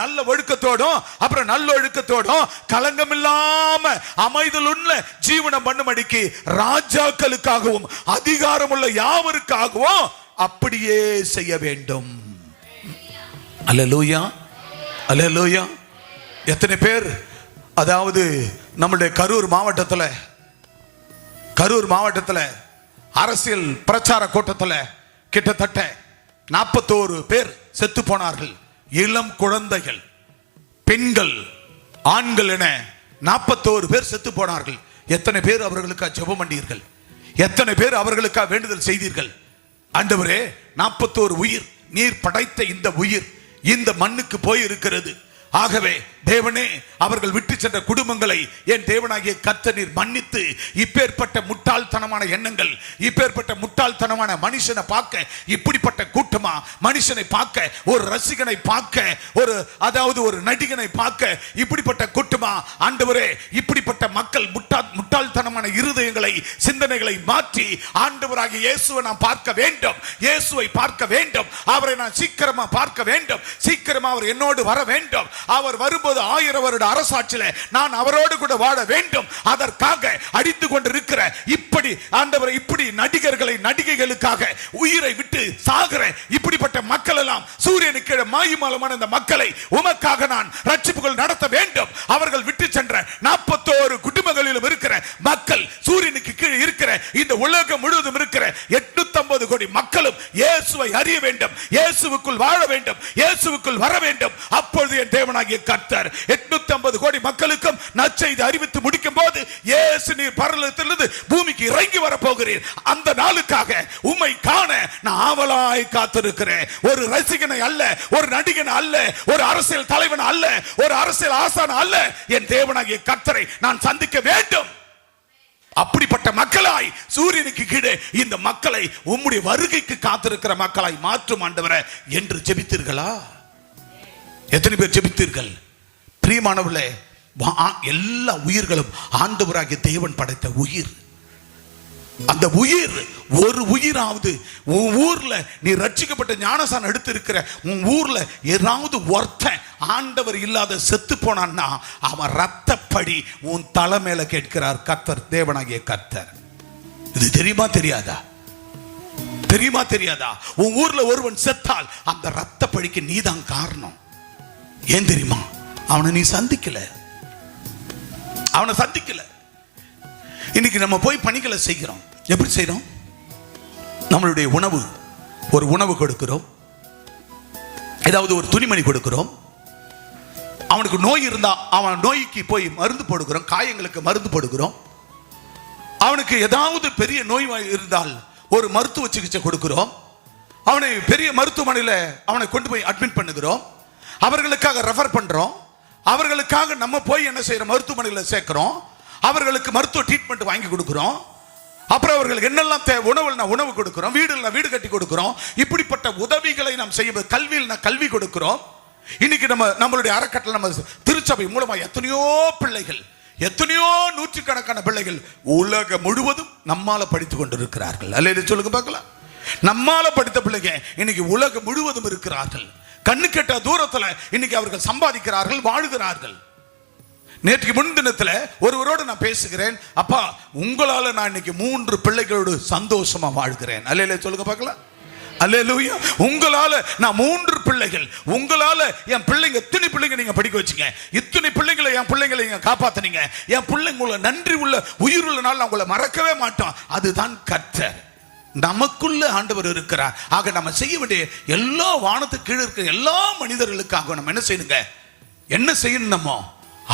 நல்ல ஒழுக்கத்தோடும் அப்புறம் நல்ல ஒழுக்கத்தோடும் களங்கம் இல்லாம அமைதலுள்ள ஜீவனம் பண்ணும்படிக்கு ராஜாக்களுக்காகவும் அதிகாரமுள்ள யாவருக்காகவும் அப்படியே செய்ய வேண்டும். அல்லேலூயா, அல்லேலூயா. எத்தனை பேர், அதாவது நம்முடைய கரூர் மாவட்டத்தில் அரசியல் பிரச்சார கூட்டத்தில் கிட்டத்தட்ட 41 பேர் செத்து போனார்கள். இளம் குழந்தைகள், பெண்கள், ஆண்கள் என 41 பேர் செத்து போனார்கள். எத்தனை பேர் அவர்களுக்காக ஜெபம் பண்ணீர்கள்? எத்தனை பேர் அவர்களுக்காக வேண்டுதல் செய்தீர்கள்? ஆண்டவரே, 41 உயிர், நீர் படைத்த இந்த உயிர் இந்த மண்ணுக்கு போய் இருக்கிறது. ஆகவே தேவனே, அவர்கள் விட்டு சென்ற குடும்பங்களை என் தேவனாகிய கர்த்தர் நீர் மன்னித்து, இப்பேற்பட்ட முட்டாள்தனமான எண்ணங்கள், இப்பேற்பட்ட முட்டாள்தனமான மனுஷனை பார்க்க, இப்படிப்பட்ட கூட்டமா மனுஷனை பார்க்க, ஒரு ரசிகனை பார்க்க, ஒரு நடிகனை பார்க்க இப்படிப்பட்ட கூட்டமா ஆண்டவரே, இப்படிப்பட்ட மக்கள் முட்டாள்தனமான இருதயங்களை, சிந்தனைகளை மாற்றி ஆண்டவராகிய இயேசுவை நான் பார்க்க வேண்டும், இயேசுவை பார்க்க வேண்டும், அவரை நான் சீக்கிரமா பார்க்க வேண்டும், சீக்கிரமா அவர் என்னோடு வர வேண்டும். அவர் வரும்போது 1000 வருட அரசாட்சியில நான் அவரோடு கூட வாழ வேண்டும். அதற்காக அடித்து கொண்டிருக்கிற இப்படி ஆண்டவரை, இப்படி நடிகர்களை, நடிகைகளுக்காக உயிரை விட்டு சாகிற இப்படிப்பட்ட மக்கள் எல்லாம், சூரியனுக்கு மாயுமாலமான இந்த மக்களை உமக்காக நான் ரட்சிப்புகள் நடத்த வேண்டும். அவர்கள் விட்டு சென்ற 41 குடும்பங்களிலும் இருக்கிற மக்கள், சூரியனுக்கு கீழே இருக்கிற இந்த உலகம் முழுவதும் இருக்கிற 850 கோடி மக்களும் இயேசுவை அறிய வேண்டும், இயேசுவுக்குள் வாழ வேண்டும், இயேசுவுக்குள் வர வேண்டும். அப்பொழுது என் தேவனாகிய கர்த்தர் 850 கோடி மக்களுக்கும் நற்செய்தி அறிவித்து முடிக்கும் போது, இயேசு நீர் பரலோகத்திலிருந்து பூமிக்கு இறங்கி வர போகிறீர். அந்த நாளுக்காக உம்மை காண நான் ஆவலாய் காத்திருக்கிறேன். ஒரு ரசிகனை அல்ல, ஒரு நடிகனை அல்ல, ஒரு அரசியல் தலைவன் அல்ல, ஒரு அரசியல் ஆசான அல்ல, என் தேவனாகிய கர்த்தரை நான் சந்திக்க வேண்டும். அப்படிப்பட்ட மக்களாய், சூரியனுக்கு கீழே இந்த மக்களை உம்முடைய வருகைக்கு காத்திருக்கிற மக்களாய் மாற்றும் ஆண்டவரே என்று ஜெபித்தீர்களா? எத்தனை பேர் ஜெபித்தீர்கள்? பிரியமானவர்களே, எல்லா உயிர்களும் ஆண்டவராகிய தேவன் படைத்த உயிர். அந்த உயிர், ஒரு உயிராவது உன் ஊர்ல நீ ரட்சிக்கப்பட்ட ஞானசானம் எடுத்திருக்கிற உன் ஊர்ல ஏதாவது ஒருத்தன் ஆண்டவர் இல்லாத செத்து போனான்னா அவன் ரத்தப்படி உன் தலை மேல கேட்கிறார் கர்த்தர், தேவனாகிய கர்த்தர். இது தெரியுமா தெரியாதா? தெரியுமா தெரியாதா? உன் ஊர்ல ஒருவன் செத்தால் அந்த ரத்தப்படிக்கு நீதான் காரணம். ஏன் தெரியுமா? அவனை நீ சந்திக்கல, அவனை சந்திக்கல. இன்னைக்கு நம்ம போய் பணிகளை செய்கிறோம். எப்படி செய்யறோம்? நம்மளுடைய உணவு, ஒரு உணவு கொடுக்கிறோம், ஏதாவது ஒரு துணிமணி கொடுக்கிறோம். அவனுக்கு நோய் இருந்தா அவன் நோய்க்கு போய் மருந்து போடுகிறோம், காயங்களுக்கு மருந்து போடுகிறோம். அவனுக்கு ஏதாவது பெரிய நோய் இருந்தால் ஒரு மருத்துவ சிகிச்சை கொடுக்கிறோம். அவனை பெரிய மருத்துவமனையில் அவனை கொண்டு போய் அட்மிட் பண்ணுகிறோம். அவர்களுக்காக ரெஃபர் பண்றோம். அவர்களுக்காக நம்ம போய் என்ன செய்யறோம்? மருத்துவமனையில் சேர்க்கிறோம். அவர்களுக்கு மருத்துவ ட்ரீட்மெண்ட் வாங்கி கொடுக்கிறோம். அப்புறம் அவர்களுக்கு என்னெல்லாம் உணவு கொடுக்கிறோம், வீடு கட்டி கொடுக்கிறோம். இப்படிப்பட்ட உதவிகளை நாம் செய்ய, கல்வியில் கல்வி கொடுக்கிறோம். இன்னைக்கு நம்மளுடைய அறக்கட்டளை, நம்ம திருச்சபை மூலமா எத்தனையோ பிள்ளைகள், எத்தனையோ நூற்றுக்கணக்கான பிள்ளைகள் உலகம் முழுவதும் நம்மால படித்துக் கொண்டிருக்கிறார்கள். அல்லேலூயா சொல்லுங்க பார்க்கலாம். நம்மால படித்த பிள்ளைங்க இன்னைக்கு உலகம் முழுவதும் இருக்கிறார்கள். கண்ணு கெட்ட தூரத்துல இன்னைக்கு அவர்கள் சம்பாதிக்கிறார்கள், வாழுகிறார்கள். நேற்று முன்தினத்துல ஒருவரோடு நான் பேசுகிறேன். அப்பா, உங்களால நான் இன்னைக்கு 3 பிள்ளைகளோடு சந்தோஷமா வாழ்கிறேன். அல்லேலூயா சொல்லுங்க பார்க்கலாம். அல்லேலூயா. உங்களால நான் 3 பிள்ளைகள், உங்களால என் பிள்ளைங்க, எத்தனை பிள்ளைங்க நீங்க படிக்க வச்சீங்க, இத்தனை பிள்ளைங்களை, என் பிள்ளைங்களை நீங்க காப்பாத்துனீங்க. என் பிள்ளைங்க நன்றி உள்ள உயிருள்ள நாள் நான் உங்களை மறக்கவே மாட்டோம். அதுதான் கர்த்தர். நமக்குள்ள ஆண்டவர் இருக்கிறார். ஆக நம்ம செய்ய வேண்டிய எல்லா வானத்துக்கு கீழே இருக்கிற எல்லா மனிதர்களுக்காக நம்ம என்ன செய்யணும் நம்ம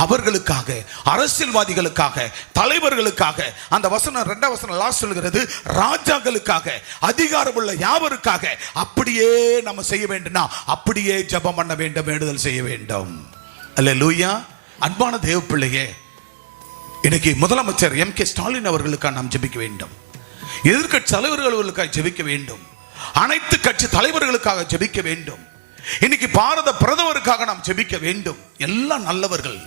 அவர்களுக்காக, அரசியல்வாதிகளுக்காக, தலைவர்களுக்காக, அந்த வசனம் 2ஆம் வசனம் லாஸ்ட் சொல்கிறது, ராஜாக்களுக்காக, அதிகாரமுள்ள யாவருக்காக அப்படியே நம்ம செய்ய வேண்டும்னா அப்படியே ஜெபம் பண்ண வேண்டும், வேண்டுதல் செய்ய வேண்டும். அல்லேலூயா. அன்பான தேவ பிள்ளையே, இன்னைக்கு முதலமைச்சர் MK ஸ்டாலின் அவர்களுக்காக நாம் ஜெபிக்க வேண்டும். எதிர்க்கட்சி தலைவர்களுக்காக ஜெபிக்க வேண்டும். அனைத்து கட்சி தலைவர்களுக்காக ஜெபிக்க வேண்டும். இன்னைக்கு பாரத பிரதமருக்காக நாம் ஜெபிக்க வேண்டும். எல்லாம் நல்லவர்கள்,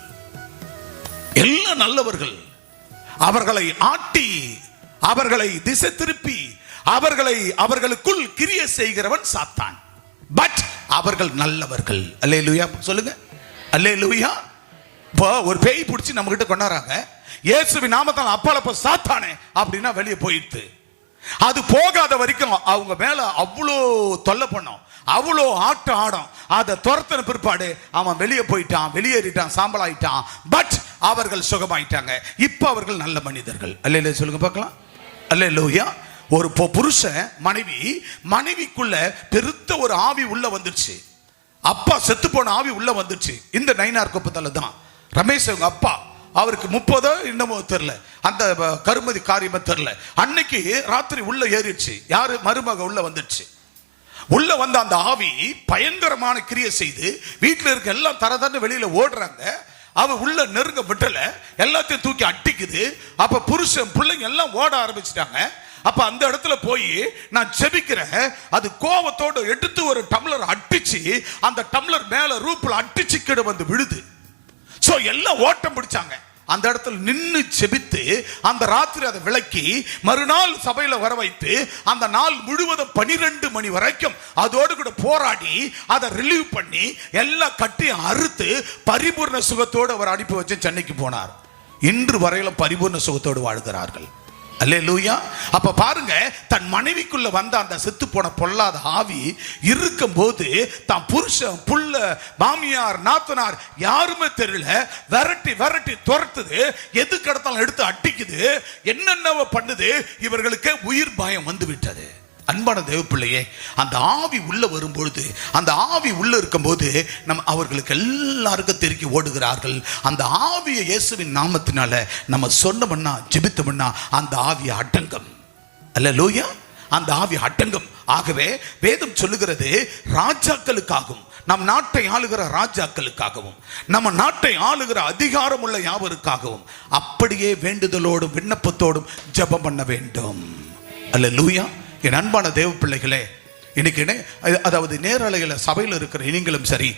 எல்லாம் நல்லவர்கள். அவர்களை ஆட்டி, அவர்களை திசை திருப்பி, அவர்களுக்குள் கிரியை செய்கிறவன் சாத்தான். பட் அவர்கள் நல்லவர்கள். அல்லேலூயா சொல்லுங்க. அல்லேலூயா. இப்போ ஒரு பேய் பிடிச்சி நம்ம கிட்ட கொண்டாடுறாங்க, இயேசுவின் நாமத்தால் அப்பாலப்ப சாத்தானே அப்படின்னா வெளியே போயிடுது. அது போகாத வரைக்கும் அவங்க மேல அவ்வளோ தொல்லை பண்ணோம், அவ்வளோ ஆட்டம் ஆடும். அதை துரத்தின பிற்பாடு அவன் வெளியே போயிட்டான், வெளியேறிட்டான், சாம்பலாயிட்டான். பட் அவர்கள் சுகமாயிட்டாங்க. இப்ப அவர்கள் நல்ல மனிதர்கள். அல்லேலூயா சொல்லுங்க பார்க்கலாம். அல்லேலூயா. ஒரு புருஷன் மனைவிக்குள்ள பெருத்த ஒரு ஆவி உள்ள வந்துருச்சு. அப்பா செத்து போன ஆவி உள்ள வந்துருச்சு. இந்த நயினார் குப்பத்தால தான் ரமேஷ் அவங்க அப்பா, அவருக்கு 30 இன்னமோ தெரியல, அந்த கருமதி காரியமா தெரியல. அன்னைக்கு ராத்திரி உள்ள ஏறிடுச்சு. யாரு? மருமக உள்ள வந்துடுச்சு. உள்ள வந்த அந்த ஆவி பயங்கரமான கிரியை செய்து வீட்டுல இருக்க எல்லாம் தரதன்னு வெளியில ஓடுறாங்க. அவ உள்ள நெருங்க விட்டல, எல்லாத்தையும் தூக்கி அட்டிக்குது. அப்ப புருஷன் பிள்ளைங்க எல்லாம் ஓட ஆரம்பிச்சிட்டாங்க. அப்ப அந்த இடத்துல போய் நான் ஜெபிக்கிறேன். அது கோபத்தோடு எடுத்து ஒரு டம்ளர் அட்டிச்சு, அந்த டம்ளர் மேல ரூப்ல அட்டிச்சு கீழே வந்து விழுது. சோ எல்லாம் ஓட்டம் பிடிச்சாங்க. அந்த இடத்துல நின்னு ஜெபித்து அந்த ராத்திரி அதை விளக்கி மறுநாள் சபையில வர வைத்து அந்த நாள் முழுவதும் 12 மணி வரைக்கும் அதோடு கூட போராடி அதை ரிலீவ் பண்ணி எல்லாம் கட்டி அறுத்து பரிபூர்ண சுகத்தோடு அவர் அனுப்பி வச்சு சென்னைக்கு போனார். இன்று வரையிலும் பரிபூர்ண சுகத்தோடு வாழ்கிறார்கள். அல்லேலூயா. அப்ப பாருங்க, தன் மனைவிக்குள்ள வந்த அந்த செத்து போன பொல்லாத ஆவி இருக்கும் போது தான் புருஷன், புள்ள, மாமியார், நாத்தனார் யாருமே தெரியல, விரட்டி துரத்துது. எது கடத்தாலும் எடுத்து அட்டிக்குது, என்னென்ன பண்ணுது. இவர்களுக்கு உயிர் பயம் வந்து விட்டது. அன்பான தேவ பிள்ளையே, அந்த ஆவி உள்ள வரும்பொழுது, அந்த ஆவி உள்ள இருக்கும்போது நம்ம அவர்களுக்கு எல்லாருக்கும் தெருக்கி ஓடுகிறார்கள். அந்த ஆவியை இயேசுவின் நாமத்தினால நம்ம சொன்னோம்னா, ஜெபித்தோம்னா அந்த ஆவி அடங்கும். அல்லேலூயா. அந்த ஆவி அடங்கும். ஆகவே வேதம் சொல்லுகிறது, ராஜாக்களுக்காகவும், நம் நாட்டை ஆளுகிற ராஜாக்களுக்காகவும், நம்ம நாட்டை ஆளுகிற அதிகாரம் உள்ள யாவருக்காகவும் அப்படியே வேண்டுதலோடும் விண்ணப்பத்தோடும் ஜெபம் பண்ண வேண்டும். அல்லேலூயா. என் அன்பான தேவ பிள்ளைகளே, இன்னைக்கு அதாவது நேரலையில சபையில் இருக்கிற நீங்களும் சரி,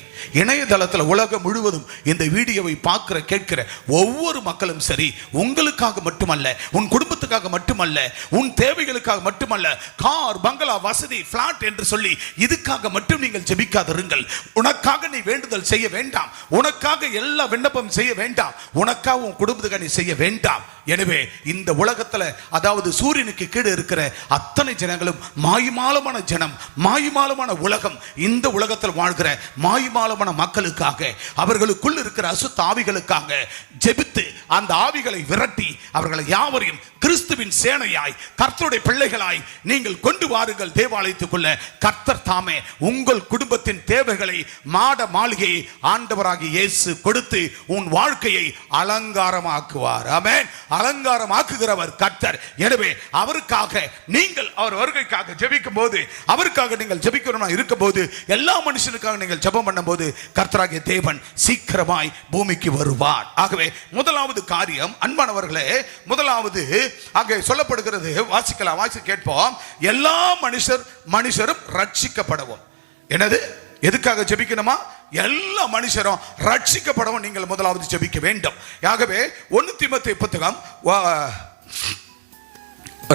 இணையதளத்தில் உலகம் முழுவதும் இந்த வீடியோவை பார்க்கிற கேட்கிற ஒவ்வொரு மக்களும் சரி, உங்களுக்காக மட்டுமல்ல, உன் குடும்பத்துக்காக மட்டுமல்ல, உன் தேவைகளுக்காக மட்டுமல்ல, கார், பங்களா, வசதி, பிளாட் என்று சொல்லி இதுக்காக மட்டும் நீங்கள் ஜெபிக்காதிருங்கள். உனக்காக நீ வேண்டுதல் செய்ய வேண்டாம், உனக்காக எல்லா விண்ணப்பம் செய்ய வேண்டாம், உனக்காக உன் குடும்பத்துக்காக நீ செய்ய வேண்டாம். எனவே இந்த உலகத்துல, அதாவது சூரியனுக்கு கீழே இருக்கிற அத்தனை ஜனங்களும் மாய்மாலமான ஜனம், மாய்மாலமான உலகம். இந்த உலகத்தில் வாழ்கிற மாய்மாலமான மக்களுக்காக, அவர்களுக்குள் இருக்கிற அசுத்த ஆவிகளுக்காக ஜெபித்து அந்த ஆவிகளை விரட்டி அவர்களை யாவரையும் கிறிஸ்துவின் சேனையாய், கர்த்தருடைய பிள்ளைகளாய் நீங்கள் கொண்டு வாருங்கள் தேவாலயத்துக்குள்ள. கர்த்தர் தாமே உங்கள் குடும்பத்தின் தேவைகளை, மாட மாளிகையை ஆண்டவராகிய இயேசு கொடுத்து உன் வாழ்க்கையை அலங்காரமாக்குவார். ஆமென். அலங்காரமாக்குகிறவர் கர்த்தர். எனவே அவருக்காக நீங்கள், அவர் வருகைக்காக ஜெபிக்கும் போது, அவருக்காக நீங்கள் ஜெபிக்கிறோம் இருக்கும் போது, எல்லா மனுஷனுக்காக நீங்கள் ஜெபம் பண்ணும் போது கர்த்தராகிய தேவன் சீக்கிரமாய் பூமிக்கு வருவார். ஆகவே முதலாவது காரியம், அன்பானவர்களே, முதலாவது அங்கே சொல்லப்படுகிறது. வாசிக்கலாம், வாசி கேட்போம். எல்லா மனுஷரும் ரட்சிக்கப்படவும். என்னது? எதுக்காக ஜெபிக்கணுமா? எல்லா மனுஷரும் ரட்சிக்கப்படவும் நீங்கள் முதலாவது ஜெபிக்க வேண்டும். ஆகவே 1 தீமோத்தேயு புத்தகம்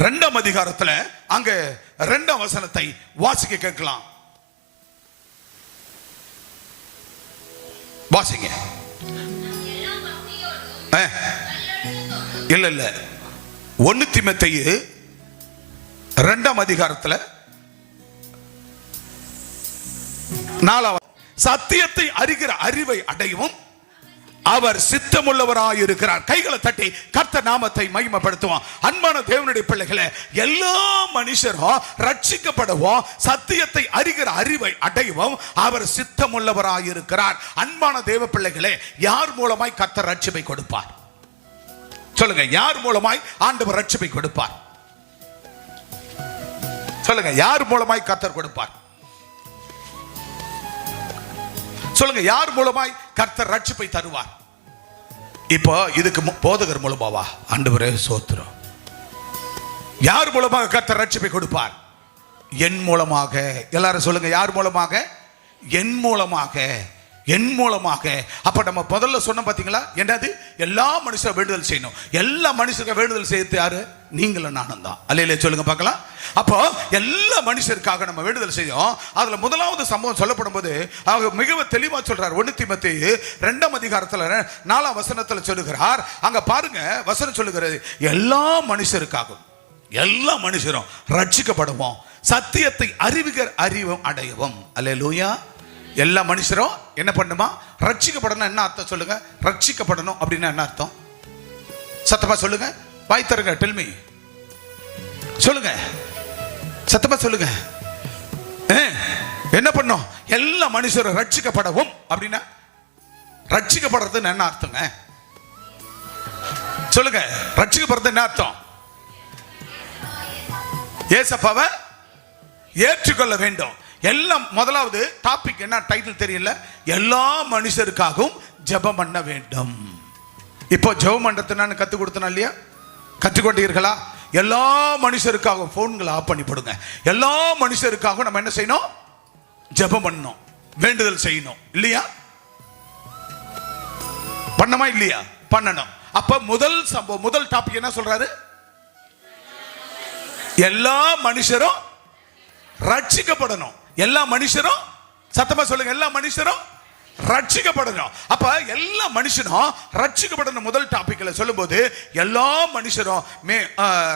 2ஆம் அதிகாரத்துல அங்க 2ஆம் வசனத்தை வாசிக்க கேட்கலாம். வாசிங்க. இல்ல 1 தீமோத்தேயு 2ஆம் அதிகாரத்துல 4ஆம், சத்தியத்தை அறிகிற அறிவை அடையவும் அவர் சித்தமுள்ளவராய் இருக்கிறார். கைகளை தட்டி கர்த்தர் நாமத்தை மகிமைப்படுத்துவோம். அன்பான தேவனுடைய பிள்ளைகளே, எல்லா மனுஷரும் ரட்சிக்கப்படவும் சத்தியத்தை அறிகிற அறிவை அடையவும் அவர் சித்தமுள்ளவராய் இருக்கிறார். அன்பான தேவ பிள்ளைகளே, யார் மூலமாய் கர்த்தர் ரட்சிப்பை கொடுப்பார்? சொல்லுங்க, யார் மூலமாய் ஆண்டவர் ரட்சிப்பை கொடுப்பார்? சொல்லுங்க, யார் மூலமாய் கர்த்தர் கொடுப்பார்? சொல்லுங்க, யார் மூலமாய் கர்த்தர் ரட்சிப்பை தருவார்? இப்போ இதுக்கு போதகர் மூலமாவா? ஆண்டவரே ஸ்தோத்திரம். யார் மூலமாக கர்த்தர் ரட்சிப்பை கொடுப்பார்? என் மூலமாக. எல்லாரும் சொல்லுங்க, யார் மூலமாக? என் மூலமாக. என் மூலமாக. அப்ப நம்ம முதல்ல சொன்ன பாத்தீங்களா, என்னது? எல்லா மனுஷரும் வேண்டுதல் செய்யணும். எல்லா மனுஷருக்கும் வேண்டுதல் செய்யறது யாரு? நீங்களும் நானும் தான். அல்லேலூயா சொல்லுங்க பார்க்கலாம். அப்போ எல்லா மனுஷருக்காக நம்ம வேண்டுதல் செய்யும். அதுல முதலாவது சம்பவம் சொல்லப்படும் போது அவங்க மிகவும் தெளிவா சொல்றார். 1 தீமோத்தேயு 2ஆம் அதிகாரத்துல 4ஆம் வசனத்துல சொல்லுகிறார். அங்க பாருங்க, வசனம் சொல்லுகிறது, எல்லா மனுஷருக்காகவும் எல்லா மனுஷரும் ரட்சிக்கப்படுவோம், சத்தியத்தை அறிவும் அடையவும். அல்லேலூயா. எல்லா மனுஷரும் என்ன பண்ணுமா? ரட்சிக்கப்படணும். என்ன அர்த்தம் சொல்லுங்க? ரட்சிக்கப்படணும் அப்படின்னா என்ன அர்த்தம்? சத்தமா சொல்லுங்க, வாய் தருங்க, டெல் மீ. சொல்லுங்க, சத்தமா சொல்லுங்க. என்ன பண்ணும்? எல்லா மனுஷரும் ரட்சிக்கப்படவும் அப்படின்னா ரட்சிக்கப்படுறது என்ன அர்த்தங்க? சொல்லுங்க, ரட்சிக்கப்படுறது என்ன அர்த்தம்? ஏசப்பாவை ஏற்றுக்கொள்ள வேண்டும். எல்லாம் முதலாவது டாபிக் என்ன? டைட்டில் தெரியல. எல்லா மனுஷருக்காகவும் ஜெபம் பண்ண வேண்டும். இப்போ ஜெபம் பண்றது நான் கத்து கொடுத்தேன் இல்லையா? கற்றுக்கொண்டீர்களா? எல்லா மனுஷருக்காகவும் போன்களை ஆஃப் பண்ணி போடுங்க. எல்லா மனுஷருக்காகவும் நம்ம என்ன செய்யணும்? ஜெபம் பண்ணணும், வேண்டுதல் செய்யணும். இல்லையா? பண்ணமா இல்லையா? பண்ணணும். அப்ப முதல் சம்பவம், முதல் டாபிக் என்ன சொல்றாரு? எல்லா மனுஷரும் ரட்சிக்கப்படணும். எல்லா மனுஷரும், சத்தமா சொல்லுங்க, எல்லா மனுஷரும் ரட்சிக்கப்படணும். அப்ப எல்லா மனுஷனும் ரட்சிக்கப்படணும். முதல் டாபிக்ல சொல்லும்போது எல்லா மனுஷரும்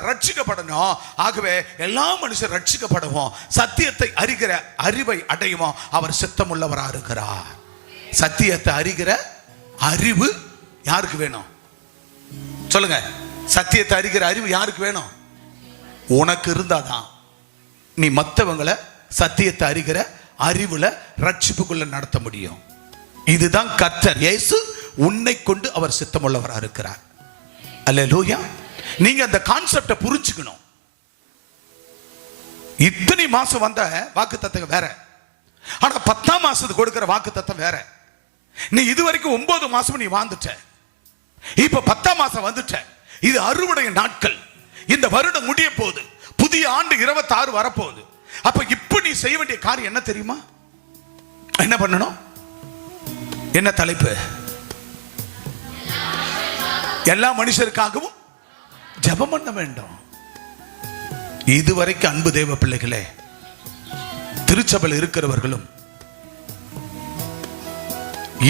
ரட்சிக்கப்படணும். ஆகவே எல்லா மனுஷரும் ரட்சிக்கப்படுவோம், சத்தியத்தை அறிகிற அறிவை அடையுவோம். அவர் சித்தமுள்ளவரா இருக்கிறார். சத்தியத்தை அறிகிற அறிவு யாருக்கு வேணும்? சொல்லுங்க, சத்தியத்தை அறிகிற அறிவு யாருக்கு வேணும்? உனக்கு இருந்தாதான் நீ மற்றவங்களை சத்தியத்தை அறிகிற அறிவுல ரட்சிப்புக்குள்ள நடத்த முடியும். இதுதான் கர்த்தர் இயேசு உன்னை கொண்டு அவர் சித்தமுள்ளவரா இருக்கிறார். அல்லேலூயா. நீங்க அந்த கான்செப்டை புரிஞ்சுக்கணும். இத்தனை மாசம் வந்த வாக்குத்தத்தம் வேற, ஆனா 10ஆம் மாசத்துக்கு கொடுக்கிற வாக்குத்தத்தம் வேற. நீ இதுவரைக்கும் 9 மாசம் நீ வாழ்ந்துட்ட, இப்ப 10ஆம் மாசம் வந்துட்ட. இது அறுவடை நாட்கள். இந்த வருடம் முடிய போகுது, புதிய ஆண்டு 26 வரப்போகுது. அப்ப இப்ப நீ செய்ய வேண்டிய காரியம் என்ன தெரியுமா? என்ன பண்ணணும்? என்ன தலைப்பு? எல்லா மனுஷருக்காகவும் ஜெபம் பண்ண வேண்டும். இதுவரைக்கும் அன்பு தேவ பிள்ளைகளே, திருச்சபையில் இருக்கிறவர்களும்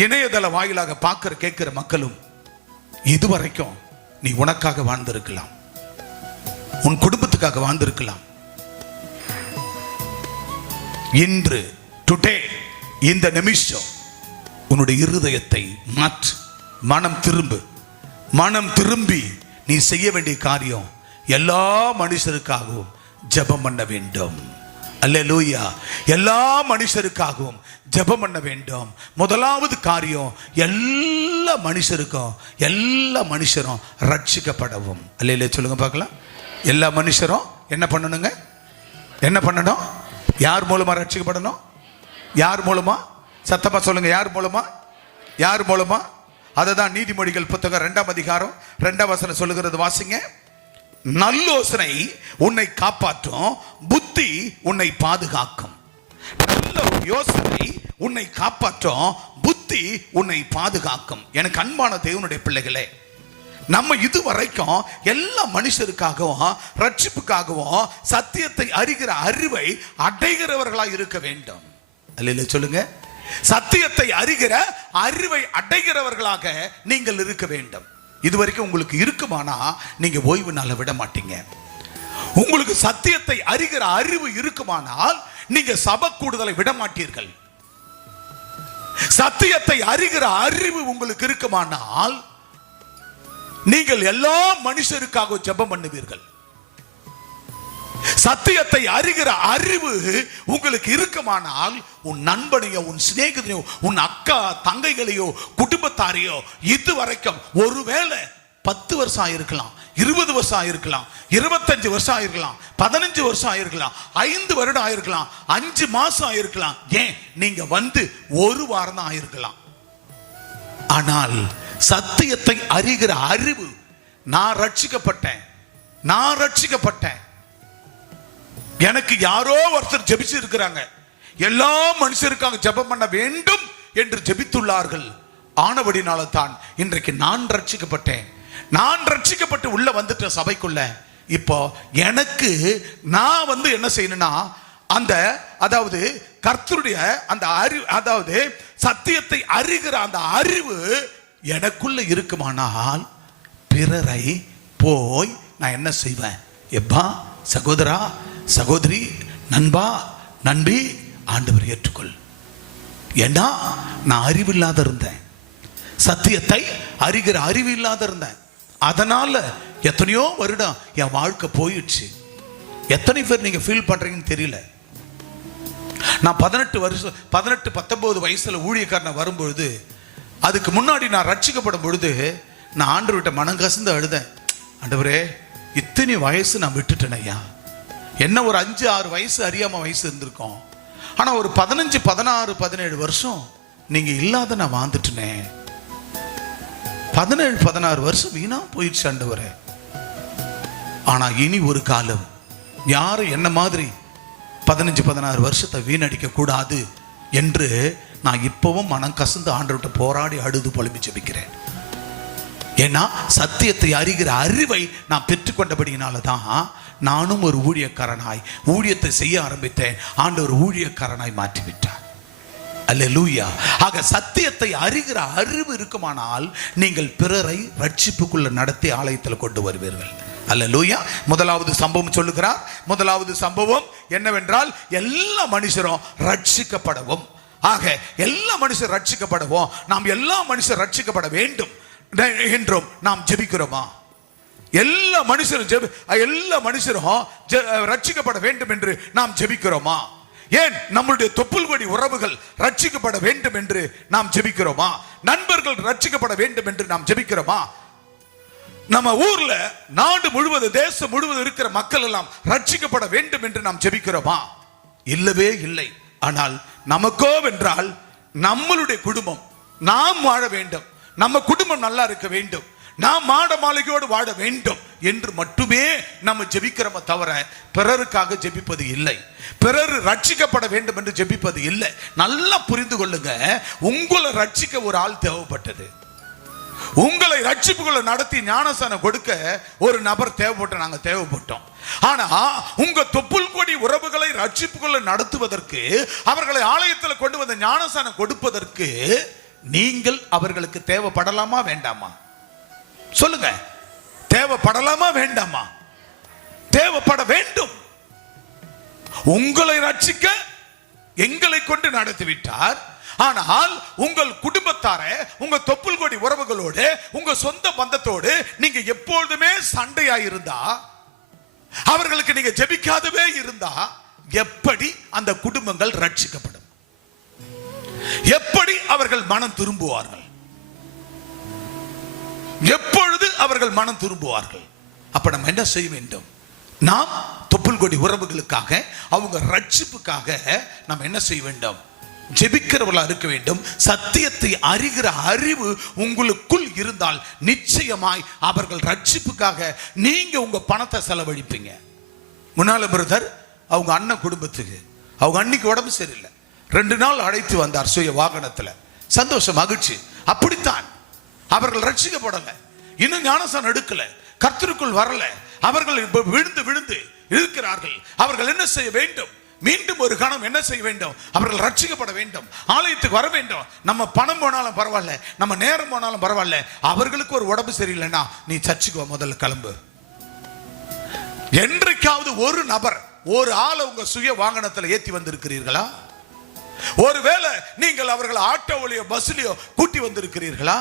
இணையதள வாயிலாக பார்க்கிற கேட்கிற மக்களும் இதுவரைக்கும் நீ உனக்காக வாழ்ந்திருக்கலாம், உன் குடும்பத்துக்காக வாழ்ந்திருக்கலாம். இன்று டுடே, இந்த நிமிஷம் உன்னுடைய இருதயத்தை மாற்று. மனம் திரும்பி நீ செய்ய வேண்டிய காரியம் எல்லா மனுஷருக்காகவும் ஜெபம் பண்ண வேண்டும். அல்லேலூயா. எல்லா மனுஷருக்காகவும் ஜெபம் பண்ண வேண்டும். முதலாவது காரியம், எல்லா மனுஷரும் ரட்சிக்கப்படவும். அல்லேலூயா சொல்லுங்க பார்க்கலாம். எல்லா மனுஷரும் என்ன பண்ணணுங்க? என்ன பண்ணணும்? யார் மூலமா ரட்சிக்கப்படணும்? யார் மூலமா? சத்தமா சொல்லுங்க, யார் மூலமா? யார் மூலமா? அதுதான் நீதிமொழிகள் புத்தகம் 2ஆம் அதிகாரம் 2ஆம் வசனம் சொல்லுகிறது. வாசிங்க. நல்லோசனை உன்னை காப்பாற்றும், புத்தி உன்னை பாதுகாக்கும். நல்ல யோசனை உன்னை காப்பாற்றும், புத்தி உன்னை பாதுகாக்கும். எனக்கு அன்பான தேவனுடைய பிள்ளைகளே, நம்ம இதுவரைக்கும் எல்லா மனுஷருக்காகவும் ரட்சிப்புக்காகவும் சத்தியத்தை அறிகிற அறிவை அடைகிறவர்களாக இருக்க வேண்டும். அல்லேலூயா சொல்லுங்க. சத்தியத்தை அறிகிற அறிவை அடைகிறவர்களாக நீங்கள் இருக்க வேண்டும். இதுவரைக்கும் உங்களுக்கு இருக்குமானா நீங்க ஓய்வு நாள விட மாட்டீங்க. உங்களுக்கு சத்தியத்தை அறிகிற அறிவு இருக்குமானால் நீங்க சபை கூடுதலை விட மாட்டீர்கள். சத்தியத்தை அறிகிற அறிவு உங்களுக்கு இருக்குமானால் நீங்கள் எல்லா மனுஷருக்காக ஜெபம் பண்ணுவீர்கள். சத்தியத்தை அறிகிற அறிவு உங்களுக்கு இருக்குமானால் உன் நண்பனையோ, உன் சிநேகிதனையோ, உன் அக்கா தங்கைகளையோ, குடும்பத்தாரையோ இதுவரைக்கும் ஒருவேளை 10 வருஷம் ஆயிருக்கலாம், 20 வருஷம் ஆயிருக்கலாம், 25 வருஷம் ஆயிருக்கலாம், 15 வருஷம் ஆயிருக்கலாம், 5 வருடம் ஆயிருக்கலாம், 5 மாசம் ஆயிருக்கலாம், ஏன் நீங்க வந்து 1 வாரம் தான் ஆயிருக்கலாம். ஆனால் சத்தியத்தை அறிகிற அறிவு, நான் ரட்சிக்கப்பட்டேன், எனக்கு யாரோ ஒருத்தர் ஜெபிச்சு இருக்கிறாங்க, எல்லா மனுஷருக்காக ஜெபம் பண்ண வேண்டும் என்று ஜெபித்துள்ளார்கள், ஆனபடினால தான் இன்றைக்கு நான் ரட்சிக்கப்பட்டு உள்ள வந்துட்ட சபைக்குள்ள. இப்போ எனக்கு நான் வந்து என்ன செய்யணும்னா, அந்த அதாவது கர்த்தருடைய அந்த அறிவு, அதாவது சத்தியத்தை அறிகிற அந்த அறிவு எனக்குள்ள இருக்குமானால் பிறரை போய் நான் என்ன செய்வேன்? எப்பா சகோதரா, சகோதரி, நண்பா, நண்பி, ஆண்டவர் ஏற்றுக்கொள். ஏன்னா நான் அறிவில்லாத இருந்தேன், சத்தியத்தை அறிகிற அறிவு இல்லாத இருந்தேன். அதனால எத்தனையோ வருடம் என் வாழ்க்கை போயிடுச்சு. எத்தனை பேர் நீங்க ஃபீல் பண்றீங்கன்னு தெரியல. நான் 18-19 வயசுல ஊழியக்காரனை வரும்பொழுது, அதுக்கு முன்னாடி நான் ரட்சிக்கப்படும் பொழுது நான் ஆண்டவர்கிட்ட மனம் கசந்து அழுதேன். ஆண்டவரே, இத்தனை வயசு நான் விட்டுட்டேன் ஐயா. என்ன ஒரு 5-6 வயசு அறியாம வயசு இருந்திருக்கோம். ஆனா ஒரு 15-16-17 வருஷம் நீங்க இல்லாத நான் வாழ்ந்துட்டேனே. 17-16 வருஷம் வீணா போயிடுச்சு ஆண்டவரே. ஆனா இனி ஒரு காலம் யாரும் என்ன மாதிரி 15-16 வருஷத்தை வீணடிக்க கூடாது என்று நான் இப்பவும் மனம் கசந்து ஆண்டவர்கிட்ட போராடி அழுது புலம்பி ஜெபிக்கிறேன். ஏன்னா சத்தியத்தை அறிகிற அறிவை நான் பெற்றுக்கொண்டபடியினால தான் நானும் ஒரு ஊழியக்காரனாய் ஊழியத்தை செய்ய ஆரம்பித்தேன். ஆண்டவர் ஊழியக்காரனாய் மாற்றிவிட்டார். அல்லேலூயா. ஆக சத்தியத்தை அறிகிற அறிவு இருக்குமானால் நீங்கள் பிறரை ரட்சிப்புக்குள்ள நடத்தி ஆலயத்தில் கொண்டு வருவீர்கள். அல்லேலூயா. முதலாவது சம்பவம் சொல்லுகிறார். முதலாவது சம்பவம் என்னவென்றால், எல்லா மனுஷரும் ரட்சிக்கப்படவும். ஆக எல்லா மனுஷர் ரட்சிக்கப்படவும், நாம் எல்லா மனுஷர் ரட்சிக்கப்பட வேண்டும் என்றும் நாம் ஜெபிக்கிறோமா? எல்லா மனுஷரும் ரட்சிக்கப்பட வேண்டும் என்று நாம் ஜெபிக்கிறோமா? ஏன் நம்முடைய தொப்புள் கொடி உறவுகள் ரட்சிக்கப்பட வேண்டும் என்று நாம் ஜெபிக்கிறோமா? நண்பர்கள் ரட்சிக்கப்பட வேண்டும் என்று நாம் ஜெபிக்கிறோமா? நம்ம ஊர்ல நாடு முழுவதும் தேசம் முழுவதும் இருக்கிற மக்கள் எல்லாம் ரட்சிக்கப்பட வேண்டும் என்று நாம் ஜெபிக்கிறோமா? இல்லவே இல்லை. ஆனால் நமக்கோ வென்றால் நம்மளுடைய குடும்பம் நாம் வாழ வேண்டும், நம்ம குடும்பம் நல்லா இருக்க வேண்டும், நாம் மாட மாளிகையோடு வாழ வேண்டும் என்று மட்டுமே நம்ம ஜெபிக்கிறோமே தவிர பிறருக்காக ஜெபிப்பது இல்லை. பிறர் ரட்சிக்கப்பட வேண்டும் என்று ஜெபிப்பது இல்லை. நல்லா புரிந்து கொள்ளுங்க. உங்களை ரட்சிக்க ஒரு ஆள் தேவைப்பட்டது. உங்களை ரட்சிப்புகளை நடத்தி ஞானஸ்தானம் கொடுக்க ஒரு நபர் நாங்க தேவைப்பட்டோம். ஆனா உங்க தொப்புள் கொடி உறவுகளை ரட்சிப்புகளை நடத்துவதற்கு, அவர்களை ஆலயத்தில் கொண்டு வந்து ஞானஸ்தானம் கொடுப்பதற்கு நீங்கள் அவர்களுக்கு தேவைப்படலாமா வேண்டாமா? சொல்லுங்க. தேவைப்படலாமா வேண்டாமா? தேவைப்பட வேண்டும். உங்களை ரட்சிக்க எங்களை கொண்டு நடத்திவிட்டார். ஆனால் உங்கள் குடும்பத்தார, உங்க தொப்புள் கொடி உறவுகளோடு, உங்க சொந்த பந்தத்தோடு நீங்க எப்பொழுதுமே சண்டையாயிருந்தா, அவர்களுக்கு நீங்க ஜெபிக்காதவே இருந்தா எப்படி அந்த குடும்பங்கள் ரட்சிக்கப்படும்? எப்படி அவர்கள் மனம் திரும்புவார்கள்? எப்பொழுது அவர்கள் மனம் திரும்புவார்கள்? அப்ப நம்ம என்ன செய்ய வேண்டும்? நாம் தொப்புள் கொடி உறவுகளுக்காக, அவங்க ரட்சிப்புக்காக நாம் என்ன செய்ய வேண்டும்? ஜெபிக்கிறவர்களா இருக்க வேண்டும். சத்தியத்தை அறிகிற அறிவு உங்களுக்குள் இருந்தால் நிச்சயமாய் அவர்கள் ரட்சிப்புக்காக நீங்க உங்க பணத்தை செலவழிப்பீங்க. முன்னால பிரதர் அவங்க அண்ணன் குடும்பத்துக்கு, அவங்க அன்னைக்கு உடம்பு சரியில்லை, 2 நாள் அழைத்து வந்தார் சுய வாகனத்துல. சந்தோஷம், மகிழ்ச்சி. அப்படித்தான் அவர்கள் ரட்சிக்கப்படல, இன்னும் ஞானஸ்தானம் எடுக்கல, கர்த்தருக்குள் வரல, அவர்கள் விழுந்து விழுந்து இருக்கிறார்கள். அவர்கள் என்ன செய்ய வேண்டும்? மீண்டும் ஒரு கணம் என்ன செய்ய வேண்டும்? அவர்கள் ரட்சிக்கப்பட வேண்டும், ஆலயத்துக்கு வர வேண்டும். நம்ம பணம் போனாலும் பரவாயில்ல, நம்ம நேரம் போனாலும் பரவாயில்ல, அவர்களுக்கு ஒரு உடம்பு சரியில்லைன்னா நீ சர்ச்சுக்கு முதல்ல கிளம்பு. என்றைக்காவது ஒரு நபர், ஒரு ஆளை உங்க சுய வாகனத்தில் ஏத்தி வந்திருக்கிறீர்களா? ஒருவேளை நீங்கள் அவர்கள் ஆட்டோவிலையோ பஸ்லயோ கூட்டி வந்திருக்கிறீர்களா?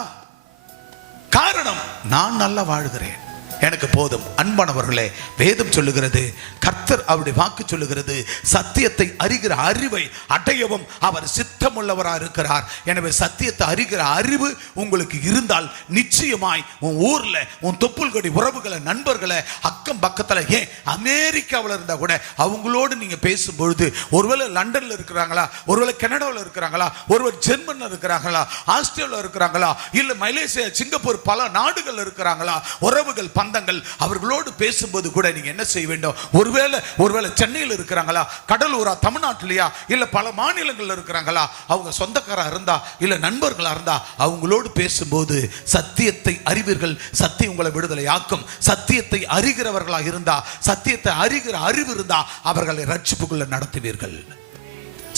காரணம், நான் நல்லா வாழ்கிறேன், எனக்கு போதும். அன்பானவர்களே, வேதம் சொல்லுகிறது, கர்த்தர் அவருடைய வாக்கு சொல்லுகிறது, சத்தியத்தை அறிகிற அறிவை அடையவும் அவர் சித்தமுள்ளவராக இருக்கிறார். எனவே சத்தியத்தை அறிகிற அறிவு உங்களுக்கு இருந்தால் நிச்சயமாய் உன் ஊர்ல உன் தொப்புள்கொடி உறவுகளை, நண்பர்களை, அக்கம் பக்கத்துல, ஏன் அமெரிக்காவில் இருந்தா கூட அவங்களோடு நீங்க பேசும்பொழுது, ஒருவேளை லண்டன்ல இருக்கிறாங்களா, ஒருவேளை கனடாவில் இருக்கிறாங்களா, ஒருவர் ஜெர்மன்ல இருக்கிறாங்களா, ஆஸ்திரேலியா இருக்கிறாங்களா, இல்ல மலேசியா, சிங்கப்பூர், பல நாடுகள் இருக்கிறாங்களா, உறவுகள் அவர்களோடு பேசும்போது கூட நீங்க என்ன செய்ய வேண்டும்? ஒருவேளை சென்னையில் இருக்கிறாங்களா, கடலூரா, தமிழ்நாட்டிலையா, இல்ல பல மாநிலங்கள் இருக்கிறாங்களா, அவங்க சொந்தக்காரா இருந்தா, இல்ல நண்பர்களா இருந்தா, அவங்களோடு பேசும்போது சத்தியத்தை அறிவீர்கள், சத்தியம் உங்களை விடுதலை ஆக்கும். சத்தியத்தை அறிகிறவர்களா இருந்தா, சத்தியத்தை அறிகிற அறிவு இருந்தா அவர்களை ரட்சிப்புக்குள்ள நடத்துவீர்கள்.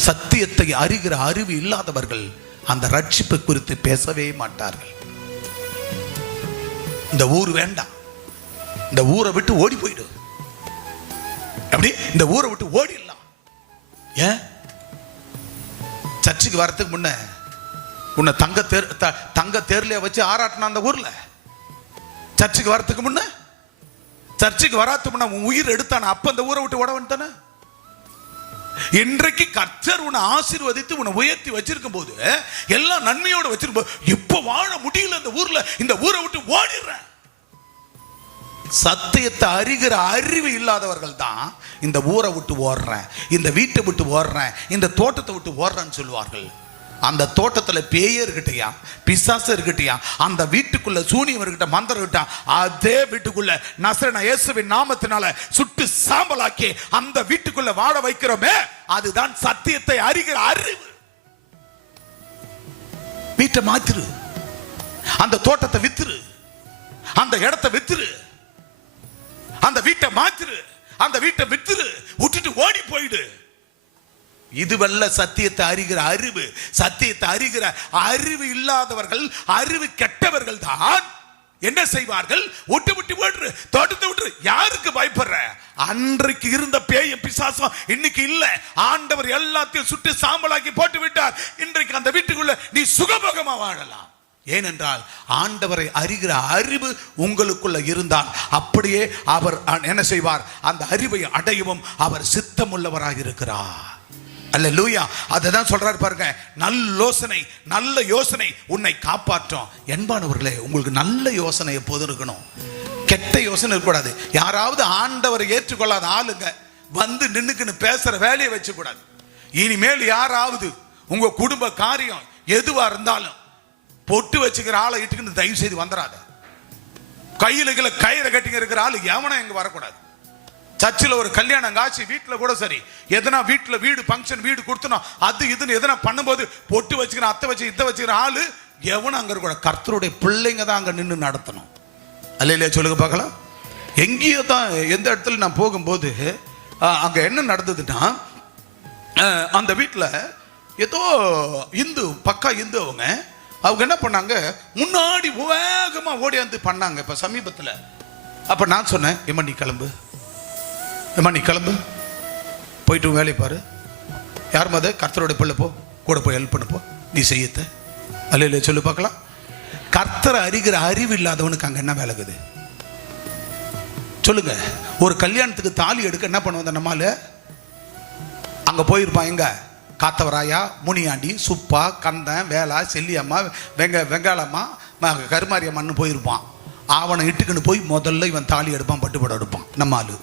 சத்தியத்தை அறிகிற அறிவு இல்லாதவர்கள் அந்த ரட்சிப்பு குறித்து பேசவே மாட்டார்கள். இந்த ஊர் வேண்டாம், இந்த ஊரை விட்டு ஓடி போயிடு, அப்படி இந்த ஊரை விட்டு ஓடிடலாம். ஏன்? சர்ச்சுக்கு வரதுக்கு முன்ன உன்னை தங்க தேர்ல வச்சு ஆராட்டின அந்த ஊர்ல, சர்ச்சுக்கு வரதுக்கு முன்ன, சர்ச்சுக்கு வராதுக்கு முன்ன உன் உயிர் எடுத்தான, அப்ப இந்த ஊரை விட்டு ஓட வந்துட்டான. இன்றைக்கு கர்த்தர் உன்னை ஆசீர்வதித்து உன்னை உயர்த்தி வச்சிருக்கும் போது, எல்லா நன்மையோட வச்சிருக்கும் போது, இப்ப வாழ முடியல இந்த ஊர்ல, இந்த ஊரை விட்டு ஓடிடுறேன். சத்தியத்தை அறிகிற அறிவு இல்லாதவர்கள் தான் இந்த ஊரை விட்டு ஓடுறேன், இந்த வீட்டை விட்டு ஓடுறேன், இந்த தோட்டத்தை விட்டு ஓடுறேன்னு சொல்லுவார்கள். அந்த தோட்டத்துல பேய இருக்கட்டையா, பிசாசு இருக்கட்டையா, அந்த வீட்டுக்குள்ள சூனியம் இருக்கட்ட, மந்திரம் இருக்கட்டா, அதே வீட்டுக்குள்ள நசரேயனாகிய இயேசுவின் நாமத்தினால சுட்டு சாம்பலாக்கி அந்த வீட்டுக்குள்ள வாழ வைக்கிறோமே, அதுதான் சத்தியத்தை அறிகிற அறிவு. வீட்டை மாத்திரு, அந்த தோட்டத்தை வித்துரு, அந்த இடத்தை வித்துரு, அந்த வீட்டை மாத்திரு, அந்த வீட்டை வித்துரு, விட்டுட்டு ஓடி போயிடு. இதுவல்ல சத்தியத்தை அறிகிற அறிவு. சத்தியத்தை அறிகிற அறிவு இல்லாதவர்கள், அறிவு கெட்டவர்கள் தான் என்ன செய்வார்கள்? விட்டு விட்டு ஓடுற, தோட்டத்தை விட்டு. யாருக்கு பயப்படுற? அன்றைக்கு இருந்த பேயும் பிசாசும் இன்னைக்கு இல்ல. ஆண்டவர் எல்லாத்தையும் சுட்டு சாம்பலாக்கி போட்டு விட்டார். இன்றைக்கு அந்த வீட்டுக்குள்ள நீ சுகபோகமா வாழலாம். ஏனென்றால் ஆண்டவரை அறிகிற அறிவு உங்களுக்குள்ள இருந்தால் அப்படியே அவர் என்ன செய்வார்? அந்த அறிவை அடையவும் அவர் சித்தமுள்ளவராக இருக்கிறார். அல்லேலூயா. அததான் சொல்றாரு பாருங்க, நல்ல யோசனை உன்னை காப்பாற்றும். என்பானவர்களே, உங்களுக்கு நல்ல யோசனை எப்போதும் இருக்கணும், கெட்ட யோசனை இருக்கக்கூடாது. யாராவது ஆண்டவரை ஏற்றுக்கொள்ளாத ஆளுங்க வந்து நின்னுக்குன்னு பேசுற வேலையை வச்சு கூடாது. இனிமேல் யாராவது உங்க குடும்ப காரியம் எதுவா இருந்தாலும் பொட்டு வச்சுக்கிற ஆளை இட்டுக்குன்னு தயவு செய்து வந்துடாத. கையில கயிறை கட்டிங்க இருக்கிற ஆளு எவனா இங்க வரக்கூடாது. சர்ச்சில் ஒரு கல்யாணம் காட்சி, வீட்டுல கூட சரி, எதனா வீட்டுல வீடு ஃபங்க்ஷன், வீடு கொடுத்தனும், அது இதுன்னு எதனா பண்ணும்போது பொட்டு வச்சுக்கிற, அத்தை வச்சு இத்த வச்சுக்கிற ஆளு எவனும் அங்க இருக்கக்கூடாது. கர்த்தருடைய பிள்ளைங்க தான் அங்க நின்று நடத்தணும். அல்லையா? சொல்லுங்க பார்க்கலாம். எங்கேயோ தான் எந்த இடத்துல நான் போகும்போது அங்க என்ன நடந்ததுன்னா, அந்த வீட்டுல ஏதோ இந்து, பக்கா இந்து, அவங்க என்ன பண்ணாங்க, முன்னாடி வேகமா ஓடியாந்து பண்ணாங்க இப்ப சமீபத்துல. அப்ப நான் சொன்னேன், ஏமா நீ கிளம்பு, ஏமா நீ கிளம்பு, போயிட்டு வேலையை பாரு. யார் மத கர்த்தரோட பிள்ளை, போ கூட போய் ஹெல்ப் பண்ண போ, நீ செய்யத்த. அல்ல சொல்லு பார்க்கலாம். கர்த்தரை அறிகிற அறிவு இல்லாதவனுக்கு அங்க என்ன வேலைக்குது சொல்லுங்க? ஒரு கல்யாணத்துக்கு தாலி எடுக்க என்ன பண்ணுவாங்க நம்மால? அங்க போயிருப்பான், எங்க காத்தவராயா, முனியாண்டி, சுப்பா, கந்தன், வேளா, செல்லியம்மா, வெங்காளம்மா, கருமாரியம்மான்னு போயிருப்பான். அவனை இட்டுக்குன்னு போய் முதல்ல இவன் தாலி எடுப்பான், பட்டுப்படம் எடுப்பான். நம்ம ஆளு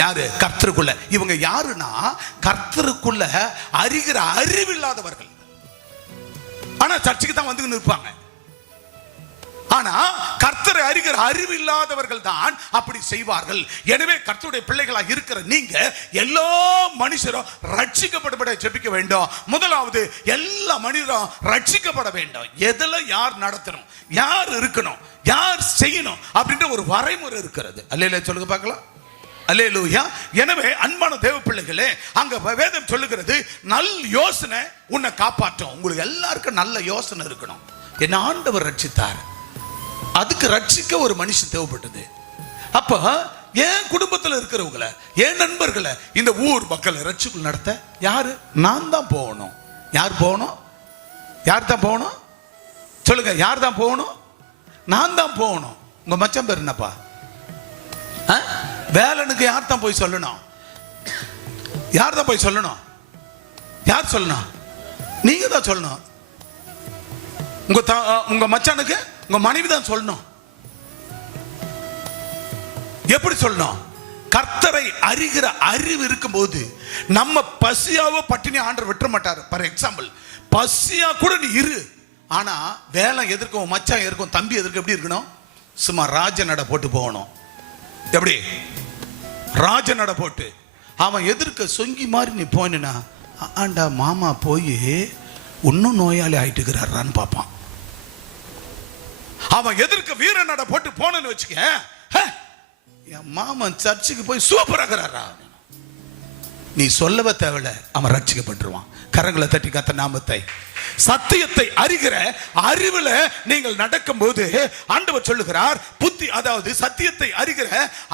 யாரு? கர்த்தருக்குள்ள. இவங்க யாருன்னா கர்த்தருக்குள்ள அறிகிற அறிவு இல்லாதவர்கள். ஆனா சர்ச்சுக்கு தான் வந்து நிற்பாங்க. ஆனா கர்த்தரை அறிகிற அறிவு இல்லாதவர்கள் தான் அப்படி செய்வார்கள். எனவே கர்த்தருடைய பிள்ளைகளாக இருக்கிற நீங்க எல்லா மனுஷரும் ரட்சிக்கப்பட ஜெபிக்க வேண்டும். முதலாவது எல்லா மனிதரும் ரட்சிக்கப்பட வேண்டும். எதுல யார் நடத்தணும், யார் இருக்கணும், யார் செய்யணும் அப்படின்ற ஒரு வரைமுறை இருக்கிறது. அல்லேலூயா சொல்லுங்க பார்க்கலாம். அல்லேலூயா. எனவே அன்பான தேவ பிள்ளைகளே, அங்க வேதம் சொல்லுகிறது, நல் யோசனை உன்னை காப்பாற்றும். உங்களுக்கு எல்லாருக்கும் நல்ல யோசனை இருக்கணும். என்ன ஆண்டவர் ரட்சித்தார், அதுக்கு ரட்சிக்க ஒரு மனுஷன் தேவைப்பட்டது. அப்ப என் குடும்பத்தில் இருக்கிறவங்கள, என் நண்பர்களை, இந்த ஊர் மக்களை ரட்சிக்குள் நடத்த யாரு? நான் தான் போகணும். யார் போகணும்? யார் தான் போகணும்? சொல்லுங்க, யார் தான் போகணும்? நான் தான் போகணும். உங்க மச்சம் பேர் என்னப்பா? வேலனுக்கு யார் தான் போய் சொல்லணும்? யார் தான் போய் சொல்லணும்? யார் சொல்லணும்? நீங்க தான் சொல்லணும். உங்க மச்சானுக்கு உங்க மனைவி தான் சொல்லணும். எப்படி சொல்லணும்? கர்த்தரை அறிகிற அறிவு இருக்கும்போது நம்ம பசியாவோ பட்டினி ஆண்டவர் விட்டுற மாட்டார். ஃபார் எக்ஸாம்பிள், பசியா கூட நீ இரு, ஆனா வேலை எதிர்க்கும், மச்சான் எதிர்க்கும், தம்பி எதிர்க்கும் எப்படி இருக்கணும்? சும்மா ராஜ நட போட்டு போகணும். எப்படி ராஜ நட போட்டு அவன் எதிர்க்க சொங்கி மாதிரி நீ போனா, ஆண்டா மாமா போய் இன்னும் நோயாளி ஆயிட்டுக்கிறாரான்னு பார்ப்பான். அவன் எதிர்க்க வீர நட போட்டு போனன்னு வச்சுக்க, என் மாமன் சர்ச்சுக்கு போய் சூப்பராகிறாரா, நீ சொல்லவே தேவையில்ல, அவன் ரட்சிக்கப்பட்டுருவான். கரங்களை தட்டி கத்த நாமத்தை. சத்தியத்தை அறிகிற அறிவுல நீங்கள் நடக்கும் போது ஆண்டவர் சொல்லுகிறார், புத்தி, அதாவது சத்தியத்தை அறிகிற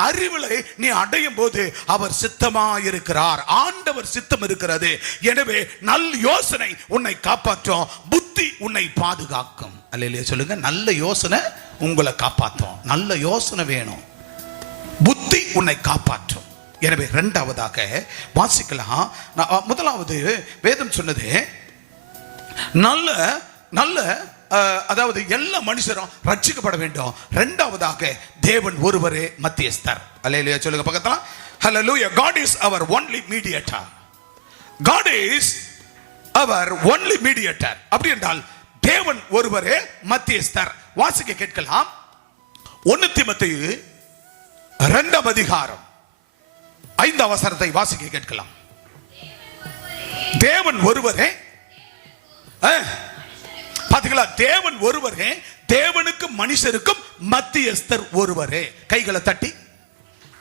அறிவுல நீ அடையும் போது அவர் சித்தமா இருக்கிறார். ஆண்டவர் சித்தம் இருக்கிறது. எனவே நல் யோசனை உன்னை காப்பாற்றும், புத்தி உன்னை பாதுகாக்கும். அல்லேலூயா சொல்லுங்க. நல்ல யோசனை உங்களை காப்பாற்றும். நல்ல யோசனை வேணும், புத்தி உன்னை காப்பாற்றும். எனவே இரண்டாவதாக வாசிக்கலாம். முதலாவது வேதம் சொன்னது நல்ல நல்ல அதாவது எல்லா மனுஷரும் ரட்சிக்கப்பட வேண்டும். இரண்டாவதாக தேவன் ஒருவரே மத்தியஸ்தர். அல்லேலூயா சொல்லுங்க பக்கத்துல. ஹல்லேலூயா. God is our only mediator. God is our only mediator. அப்படி என்றால் தேவன் ஒருவரே மத்தியஸ்தர். வாசிக்க கேட்கலாம். 1 தீமோத்தேயு 2 அதிகாரம் 5 வசனத்தை வாசிக்க கேட்கலாம். தேவன் ஒருவரே, பாத்தீங்களா? தேவன் ஒருவரே, தேவனுக்கும் மனுஷருக்கும் மத்தியஸ்தர் ஒருவரே. கைகளை தட்டி,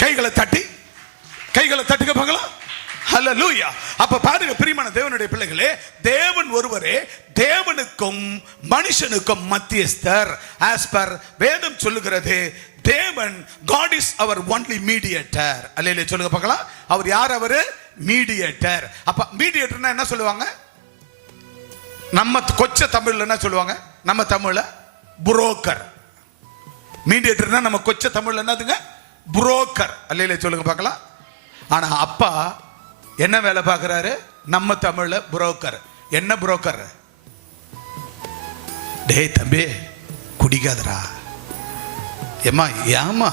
கைகளை தட்டி, கைகளை தட்டுங்க பார்க்கலாம். ஹல்லேலூயா. அப்ப பாருங்க பிரியமான தேவனுடைய பிள்ளைகளே, தேவன் ஒருவரே, தேவனுக்கும் மனுஷனுக்கும் மத்தியஸ்தர். ஆஸ் பர் வேதம் சொல்லுகிறது, தேவன் God is our only mediator. அல்லேலூயா சொல்லுங்க பார்க்கலாம். அவர் யார்? அவரு மீடியேட்டர். அப்ப மீடியேட்டர்னா என்ன சொல்லுவாங்க? நம்ம கொச்ச தமிழ்ல என்ன சொல்லுவாங்க? நம்ம தமிழ்ல புரோக்கர். மீடியேட்டர்னா நம்ம கொச்ச தமிழ்ல என்னதுங்க? புரோக்கர். அல்லேலூயா சொல்லுங்க பார்க்கலாம். ஆனா அப்பா என்ன வேலை பார்க்கிறாரு? நம்ம தமிழ்ல புரோக்கர். என்ன புரோக்கர்? டேய் தம்பி குடிக்காதரா, ஏமா ஏமா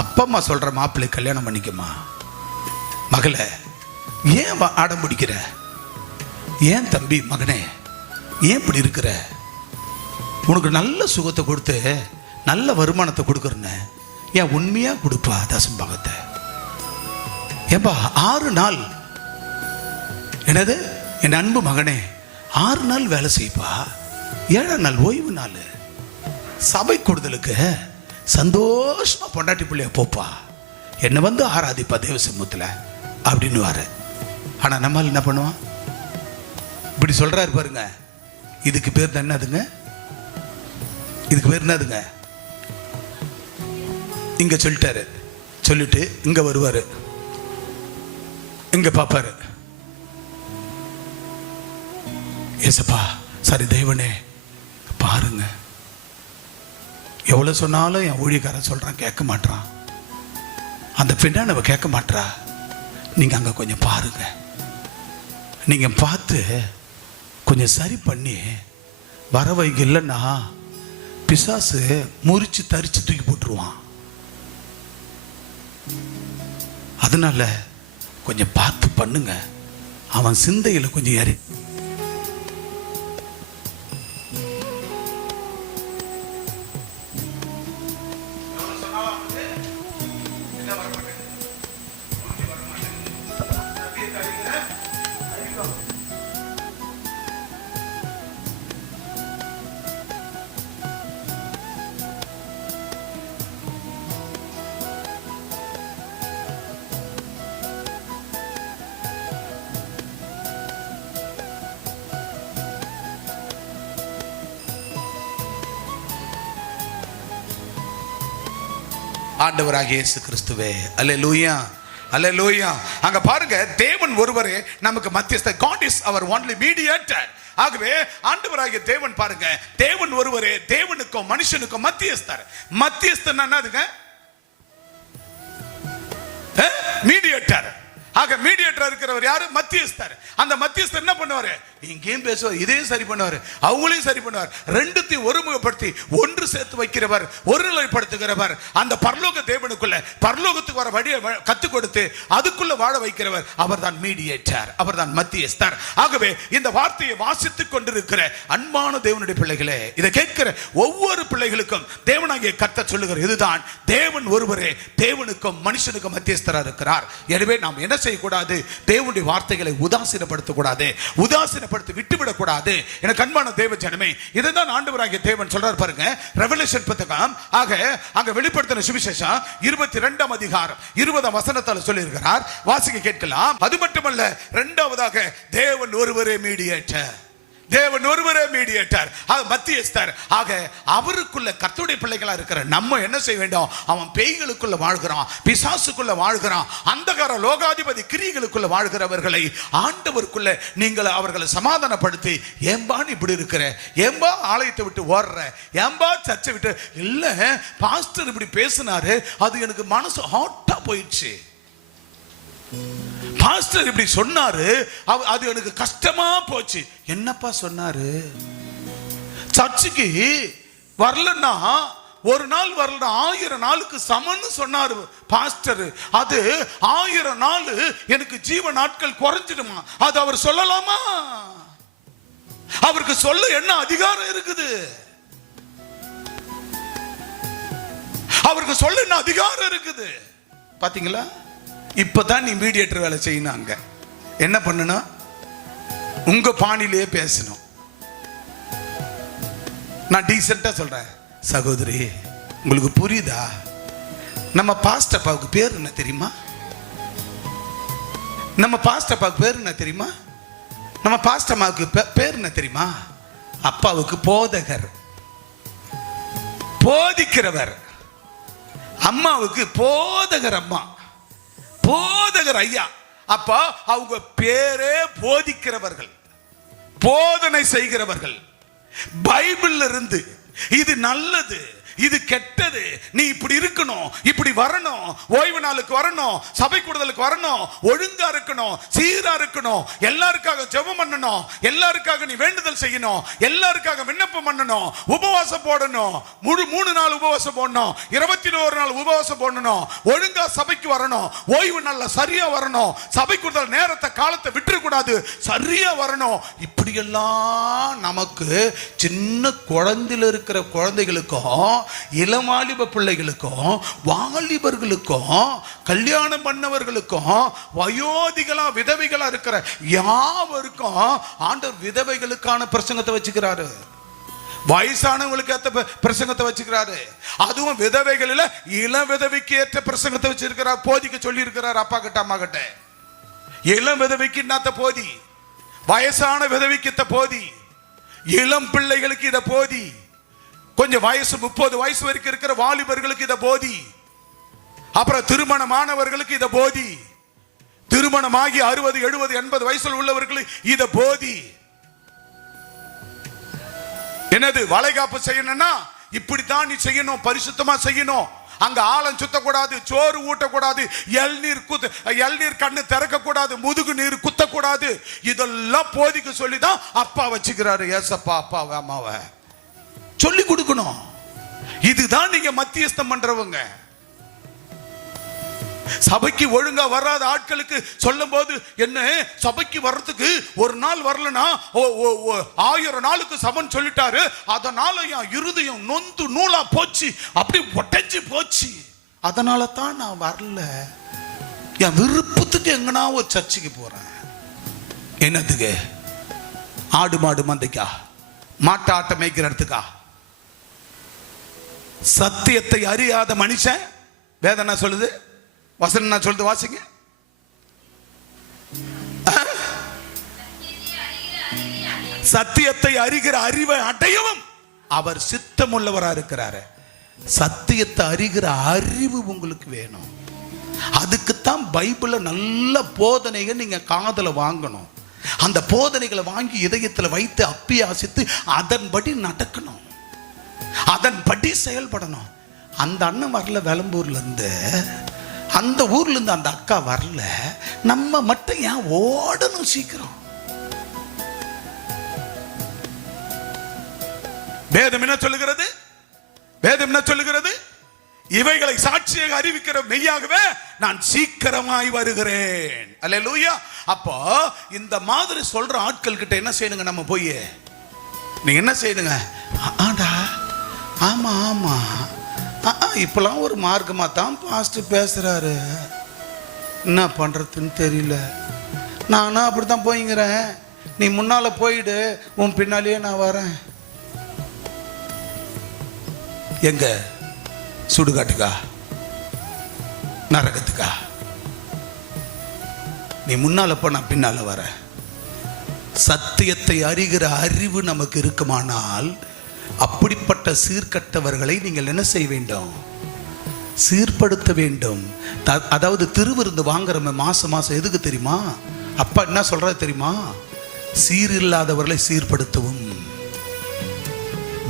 அப்பா அம்மா சொல்ற மாப்பிள்ளை கல்யாணம் பண்ணிக்கமா, மகளே ஏன் ஆடம் பிடிக்கிற, ஏன் தம்பி மகனே ஏன் இப்படி இருக்கிற, உனக்கு நல்ல சுகத்தை கொடுத்து நல்ல வருமானத்தை கொடுக்குறேன்னு ஏன் உண்மையா கொடுப்பா தசம்பாகத்தை. ஏப்பா 6 நாள், என்னது என் அன்பு மகனே 6 நாள் வேலை செய்ப்பா, 7ஆம் நாள் ஓய்வு நாள், சபை கூடுதலுக்கு சந்தோஷமா பொண்டாட்டி பிள்ளைய போப்பா, என்ன வந்து ஆராதிப்பா தேவ சமூகத்துல அப்படின்னு வாரு. ஆனா நம்மால் என்ன பண்ணுவான்? இப்படி சொல்றாரு பாருங்க. இதுக்கு பேர் என்னதுங்க? இதுக்கு பேர் என்னதுங்க? இங்க சொல்லிட்டாரு, சொல்லிட்டு இங்க வருவாரு, இங்க பாப்பாரு, ஏசப்பா சரி தெய்வனே பாருங்க, எவ்வளவு சொன்னாலும் என் ஊழியக்காரன் சொல்றான் கேட்க மாட்டான், அந்த பின்னாடி கேட்க மாட்டா, நீங்க அங்க கொஞ்சம் பாருங்க, நீங்க பார்த்து கொஞ்சம் சரி பண்ணி வர வைக்க, இல்லைன்னா பிசாசு முறிச்சு தரிச்சு தூக்கி போட்டுருவான், அதனால கொஞ்சம் பார்த்து பண்ணுங்க, அவன் சிந்தையில கொஞ்சம் ஏறி ஆண்டவராகிய இயேசு கிறிஸ்துவே. அல்லேலூயா, அல்லேலூயா. அங்க பாருங்க, தேவன் ஒருவரே நமக்கு மத்தியஸ்த. God is our only mediator. ஆகவே ஆண்டவராகிய தேவன் பாருங்க, தேவன் ஒருவரே தேவனுக்கும் மனுஷனுக்கும் மத்தியஸ்தர். மத்தியஸ்தர் என்னதுங்க? மீடியேட்டர். ஆக மீடியேட்டர் இருக்கிறவர் யாரு? மத்தியஸ்தர். அந்த மத்தியஸ்தர் என்ன பண்ணுவாரு? இங்கேயும் பேசுவார், இதையும் சரி பண்ணுவார், அவங்களையும் சரி பண்ணுவார். ரெண்டுத்தையும் ஒருமுகப்படுத்தி ஒன்று சேர்த்து வைக்கிறவர், ஒருநிலைப்படுத்துகிறவர். அந்த பரலோக தேவனுக்குள்ள பரலோகத்துக்கு வர வழியை கத்துக் கொடுத்து அதுக்குள்ள வாழ வைக்கிறவர். அவர் தான் மீடியேட்டர், அவர் தான் மத்தியஸ்தர். ஆகவே இந்த வார்த்தையை வாசித்துக் கொண்டிருக்கிற அன்பான தேவனுடைய பிள்ளைகளே, இதை கேட்கிற ஒவ்வொரு பிள்ளைகளுக்கும் தேவனாகிய கர்த்தர் சொல்லுகிற இதுதான், தேவன் ஒருவரே தேவனுக்கும் மனுஷனுக்கும் மத்தியஸ்தரா இருக்கிறார். எனவே நாம் என்ன செய்யக்கூடாது? தேவனுடைய வார்த்தைகளை உதாசீனப்படுத்தக்கூடாது, உதாசீனப்படுத்தி விட்டுவிடக் கூடாது. எனக்கு அன்பான தேவ ஜனமே, இதுதான் ஆண்டவராகிய தேவன் சொல்றார் பாருங்க. ரெவலேஷன் புத்தகம் அங்க வெளிப்படுத்தின சுவிசேஷம் 22ஆம் அதிகாரம் 20ஆம் வசனத்தால் சொல்லி இருக்கிறார். வாசிக்க கேட்கலாம். அது மட்டுமல்ல, இரண்டாவதாக தேவன் ஒருவரே மீடியேட்டர். தேவன் ஒருவரே மீடியேட்டர், மத்தியஸ்தர். ஆக அவருக்குள்ள கர்த்தருடைய பிள்ளைகளா இருக்கிற நம்ம என்ன செய்ய வேண்டும்? அவன் பேய்களுக்குள்ள வாழ்கிறான், பிசாசுக்குள்ள வாழ்கிறான், அந்தகார லோகாதிபதி கிரியைகளுக்குள்ள வாழ்கிறவர்களை ஆண்டவருக்குள்ள நீங்கள் அவர்களை சமாதானப்படுத்தி, ஏம்பா நீ இப்படி இருக்கிற, ஏம்பா ஆலயத்தை விட்டு ஓடுற, ஏம்பா சர்ச்சை விட்டு, இல்ல பாஸ்டர் இப்படி பேசினாரு, அது எனக்கு மனசு ஹாட்டா போயிடுச்சு, பாஸ்டர் இப்படி சொன்னாரு, அது எனக்கு கஷ்டமா போச்சு. என்னப்பா சொன்னாரு? சர்ச்சுக்கு வரலன்னா, ஒரு நாள் வரல 1000 நாளுக்கு சமன்னு சொன்னாரு பாஸ்டர். அது 1000 நாள் எனக்கு ஜீவ நாட்கள் குறைஞ்சிடுமா? அது அவர் சொல்லலாமா? அவருக்கு சொல்ல என்ன அதிகாரம் இருக்குது? அவருக்கு சொல்ல என்ன அதிகாரம் இருக்குது? பாத்தீங்களா? இப்பதான் நீ மீடியேட்டர் வேலை செய்யணும். அங்க என்ன பண்ணணும்? உங்க பாணியிலேயே பேசணும். நான் டீசெண்டா சொல்றேன், சகோதரி உங்களுக்கு புரியுதா? நம்ம பாஸ்டர் அப்பாவுக்கு பேர் என்ன தெரியுமா? நம்ம பாஸ்டர் அப்பாவுக்கு பேர் என்ன தெரியுமா? நம்ம பாஸ்டர் அம்மாவுக்கு பேர் என்ன தெரியுமா? அப்பாவுக்கு போதகர், போதிக்கிறவர். அம்மாவுக்கு போதகர், அம்மா போதகர் ஐயா. அப்ப அவங்க பேரே போதிக்கிறவர்கள், போதனை செய்கிறவர்கள். பைபிள்ல இருந்து இது நல்லது, இது கெட்டது, நீ இப்படி இருக்கணும், இப்படி வரணும், ஓய்வு நாளுக்கு வரணும், சபை கூடுதலுக்கு வரணும், ஒழுங்கா இருக்கணும், சீரா இருக்கணும், எல்லாருக்காக ஜெபம் பண்ணணும், எல்லாருக்காக நீ வேண்டுதல் செய்யணும், எல்லாருக்காக விண்ணப்பம் பண்ணணும், உபவாசம் போடணும், 3 நாள் உபவாசம் போடணும், 21 நாள் உபவாசம் போடணும், ஒழுங்கா சபைக்கு வரணும், ஓய்வு நாள்ல சரியா வரணும், சபை கூடுதல் நேரத்தை காலத்தை விட்டுறக்கூடாது, சரியா வரணும். இப்படியெல்லாம் நமக்கு சின்ன குழந்தையில இருக்கிற குழந்தைகளுக்கும், இளமாலிப பிள்ளைகளுக்கும், வாலிபர்களுக்கும், கல்யாணம் பண்ணவர்களுக்கும், வயோதிகளா விதவைகளா இருக்கிற யாவருக்கும் ஆண்டவர் விதவைகளுக்கான பிரசங்கத்தை வச்சுக்கிறாரு, வயசானவங்களுக்கு ஏற்ற பிரசங்கத்தை வச்சுக்கிறாரு. அதுவும் விதவைகளில் இளம் விதவைக்கு ஏற்ற பிரசங்கத்தை வச்சிருக்கிறார், போதிக்க சொல்லி இருக்கிறார் அப்பா கிட்ட அம்மா கிட்ட. இளம் விதவைக்கு என்னத்த போதி, வயசான விதவைக்கு இத்த போதி, இளம் பிள்ளைகளுக்கு இத போதி, கொஞ்சம் வயசு 30 வயசு வரைக்கும் இருக்கிற வாலிபர்களுக்கு இத போதி, அப்புறம் திருமணமானவர்களுக்கு இத போதி, திருமணமாகி 60 70 80 வயசுல உள்ளவர்களுக்கு இத போதி. என்னது? வளைகாப்பு செய்யணும்னா இப்படித்தான் நீ செய்யணும், பரிசுத்தமா செய்யணும், அங்க ஆழம் சுத்தக்கூடாது, சோறு ஊட்டக்கூடாது, எல்நீர் கண்ணு திறக்க கூடாது, முதுகு நீர் குத்தக்கூடாது. இதெல்லாம் போதிக்க சொல்லிதான் அப்பா வச்சுக்கிறாரு. ஏசப்பா அப்பாவை அம்மாவை சொல்லி கொடுக்கணும். இதுதான் நீங்க மத்தியஸ்தம் பண்றவங்க. சபைக்கு ஒழுங்கா வராத ஆட்களுக்கு சொல்லும் போது, என்ன சபைக்கு வர்றதுக்கு ஒரு நாள் வரலனா 1000 நாளுக்கு சமன் சொல்லிட்டாரு, அதனால என் இருதயம் நொந்து நூலா போச்சு, அப்படி ஒட்டஞ்சு போச்சு, அதனால தான் நான் வரல, என் விருப்பத்துக்கு எங்கனா ஒரு சர்ச்சுக்கு போறேன். என்னத்துக்கு? ஆடு மாடு மந்தைக்கா, மாட்டு ஆட்டை மேய்க்கிற இடத்துக்கா? சத்தியத்தை அறியாத மனுஷன், வேதனை சொல்லுது, வசனம் சொல்லுது, வாசிங்க. சத்தியத்தை அறிகிற அறிவை அடையவும் அவர் சித்தமுள்ளவரா இருக்கிறாரு. சத்தியத்தை அறிகிற அறிவு உங்களுக்கு வேணும். அதுக்குத்தான் பைபிள நல்ல போதனைகள் நீங்க காதுல வாங்கணும். அந்த போதனைகளை வாங்கி இதயத்தில் வைத்து அப்பியாசித்து அதன்படி நடக்கணும், அதன்படி செயல்படணும். அந்த அண்ணன் வரல வெளம்பூர்ல இருந்து, அந்த ஊர்ல இருந்து அந்த அக்கா வரல, நம்ம மட்டும் ஏன் ஓடணும் சீக்கிரம்? வேதம் என்ன சொல்லுகிறது? வேதம் என்ன சொல்லுகிறது? இவைகளை சாட்சியாக அறிவிக்கிற மெய்யாகவே நான் சீக்கிரமாய் வருகிறேன். அல்லேலூயா. அப்போ இந்த மாதிரி சொல்ற ஆட்கள் கிட்ட என்ன செய்யணுங்க? நம்ம போய் நீங்க என்ன செய்யணுங்க? ஆடா ஆமா ஆமா இப்பெல்லாம் ஒரு மார்க்கமா தான் பாஸ்டர் பேசுறாரு, என்ன பண்றதுன்னு தெரியல, நானும் அப்படித்தான் போய்ங்கிறேன், நீ முன்னால போயிடு, உன் பின்னாலேயே நான் வரேன். எங்க? சுடுகாட்டுக்கா? நரகத்துக்கா? நீ முன்னால போ, நான் பின்னால வர. சத்தியத்தை அறிகிற அறிவு நமக்கு இருக்குமானால் அப்படிப்பட்ட சீர்கட்டவர்களை நீங்கள் என்ன செய்ய வேண்டும்? சீர்படுத்த வேண்டும். அதாவது திருவிருந்து வாங்குற மாசம் மாசம் எதுக்கு தெரியுமா? அப்பா என்ன சொல்றது தெரியுமா? சீரில்லாதவர்களை சீர்படுத்தவும்,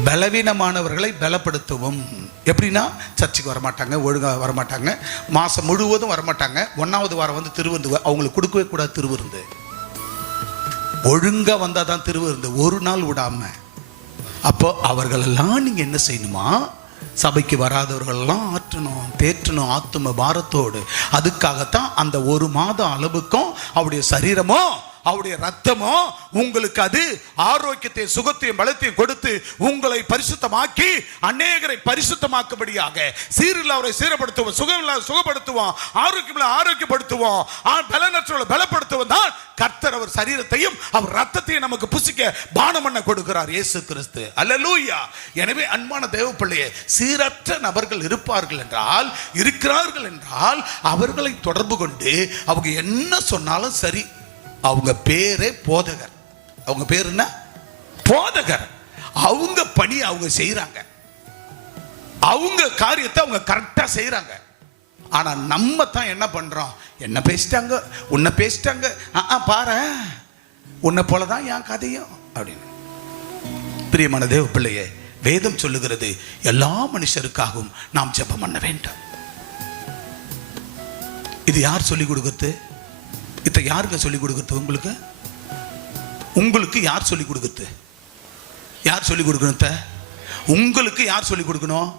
பலவீனமானவர்களை பலப்படுத்தவும். எப்படின்னா, சர்ச்சுக்கு வரமாட்டாங்க, ஒழுங்காக வரமாட்டாங்க, மாதம் முழுவதும் வரமாட்டாங்க, 1வது வாரம் வந்து திருவிருந்து அவங்களுக்கு கொடுக்கவே கூடாது. திருவிருந்து ஒழுங்காக வந்தால் தான் திருவிருந்து, ஒரு நாள் விடாம. அப்போ அவர்களெல்லாம் நீங்கள் என்ன செய்யணுமா? சபைக்கு வராதவர்களெல்லாம் ஆற்றணும், தேற்றணும் ஆத்தும பாரத்தோடு. அதுக்காகத்தான் அந்த 1 மாதம் அளவுக்கும் அவருடைய சரீரமோ அவருடைய ரத்தமோ உங்களுக்கு அது ஆரோக்கியத்தை, சுகத்தையும், பலத்தையும் கொடுத்து உங்களை பரிசுத்தமாக்கி அநேகரை பரிசுத்தமாக்கும்படியாக, சீரில்லாதவரை சீரப்படுத்துவோம், சுகமில்லாத சுகப்படுத்துவோம், ஆரோக்கியமில்ல ஆரோக்கியப்படுத்துவோம், பலனற்றவர்களை பலப்படுத்துவோம் தான் கர்த்தர் அவர் சரீரத்தையும் அவர் ரத்தத்தையும் நமக்கு புசிக்க பானம் பண்ண கொடுக்கிறார் இயேசு கிறிஸ்து. அல்லேலூயா. எனவே அன்பான தேவ பிள்ளையே, சீரற்ற நபர்கள் இருப்பார்கள் என்றால், இருக்கிறார்கள் என்றால், அவர்களை தொடர்பு கொண்டு அவங்க என்ன சொன்னாலும் சரி. அவங்க பேரே போதகர். அவங்க பேர் என்ன? போதகர். அவங்க பணி அவங்க செய்யறாங்க, அவங்க காரியத்தை அவங்க கரெக்டா செய்யறாங்க. ஆனா நம்ம தான் என்ன பண்றோம்? என்ன பேசிட்டாங்க, உன்னை பேசிட்டாங்க, பாரு உன்னை போலதான் என் கதையும் அப்படின்னு. பிரியமான தேவ பிள்ளையே, வேதம் சொல்லுகிறது எல்லா மனுஷருக்காகவும் நாம் ஜெபம் பண்ண வேண்டும். இது யார் சொல்லிக் கொடுக்கிறது? இதை யாருக்கு சொல்லிக் கொடுக்கிறது? உங்களுக்கு உங்களுக்கு யார் சொல்லிக் கொடுக்கிறது? யார் சொல்லிக் கொடுக்கணும்? உங்களுக்கு யார் சொல்லிக் கொடுக்கணும்?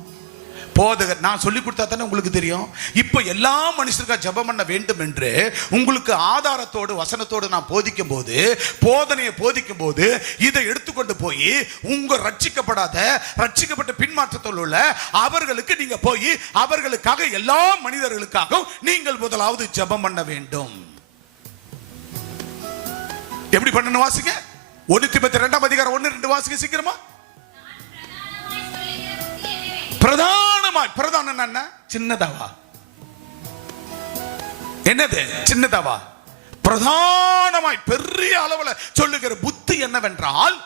போதகர். நான் சொல்லிக் கொடுத்தா தானே உங்களுக்கு தெரியும். இப்போ எல்லா மனுஷருக்காக ஜெபம் பண்ண வேண்டும் என்று உங்களுக்கு ஆதாரத்தோடு வசனத்தோடு நான் போதிக்கும் போது, போதனையை போதிக்கும் போது, இதை எடுத்துக்கொண்டு போய் உங்க ரட்சிக்கப்பட்ட பின்மாற்றத்தில் உள்ள அவர்களுக்கு நீங்க போய் அவர்களுக்காக, எல்லா மனிதர்களுக்காகவும் நீங்கள் முதலாவது ஜெபம் பண்ண வேண்டும். எப்படி பண்ணணும்? வாசிங்க. 1 தீமோத்தேயு 2ஆம் அதிகாரம் 1-2 வாசிங்க சீக்கிரமா. பிரதானமாய், பிரதானம் என்ன? சின்னதாவா? என்னது சின்னதாவா? பிரதானமாய் பெரிய அளவுல சொல்லுகிற புத்தி என்னவென்றால்,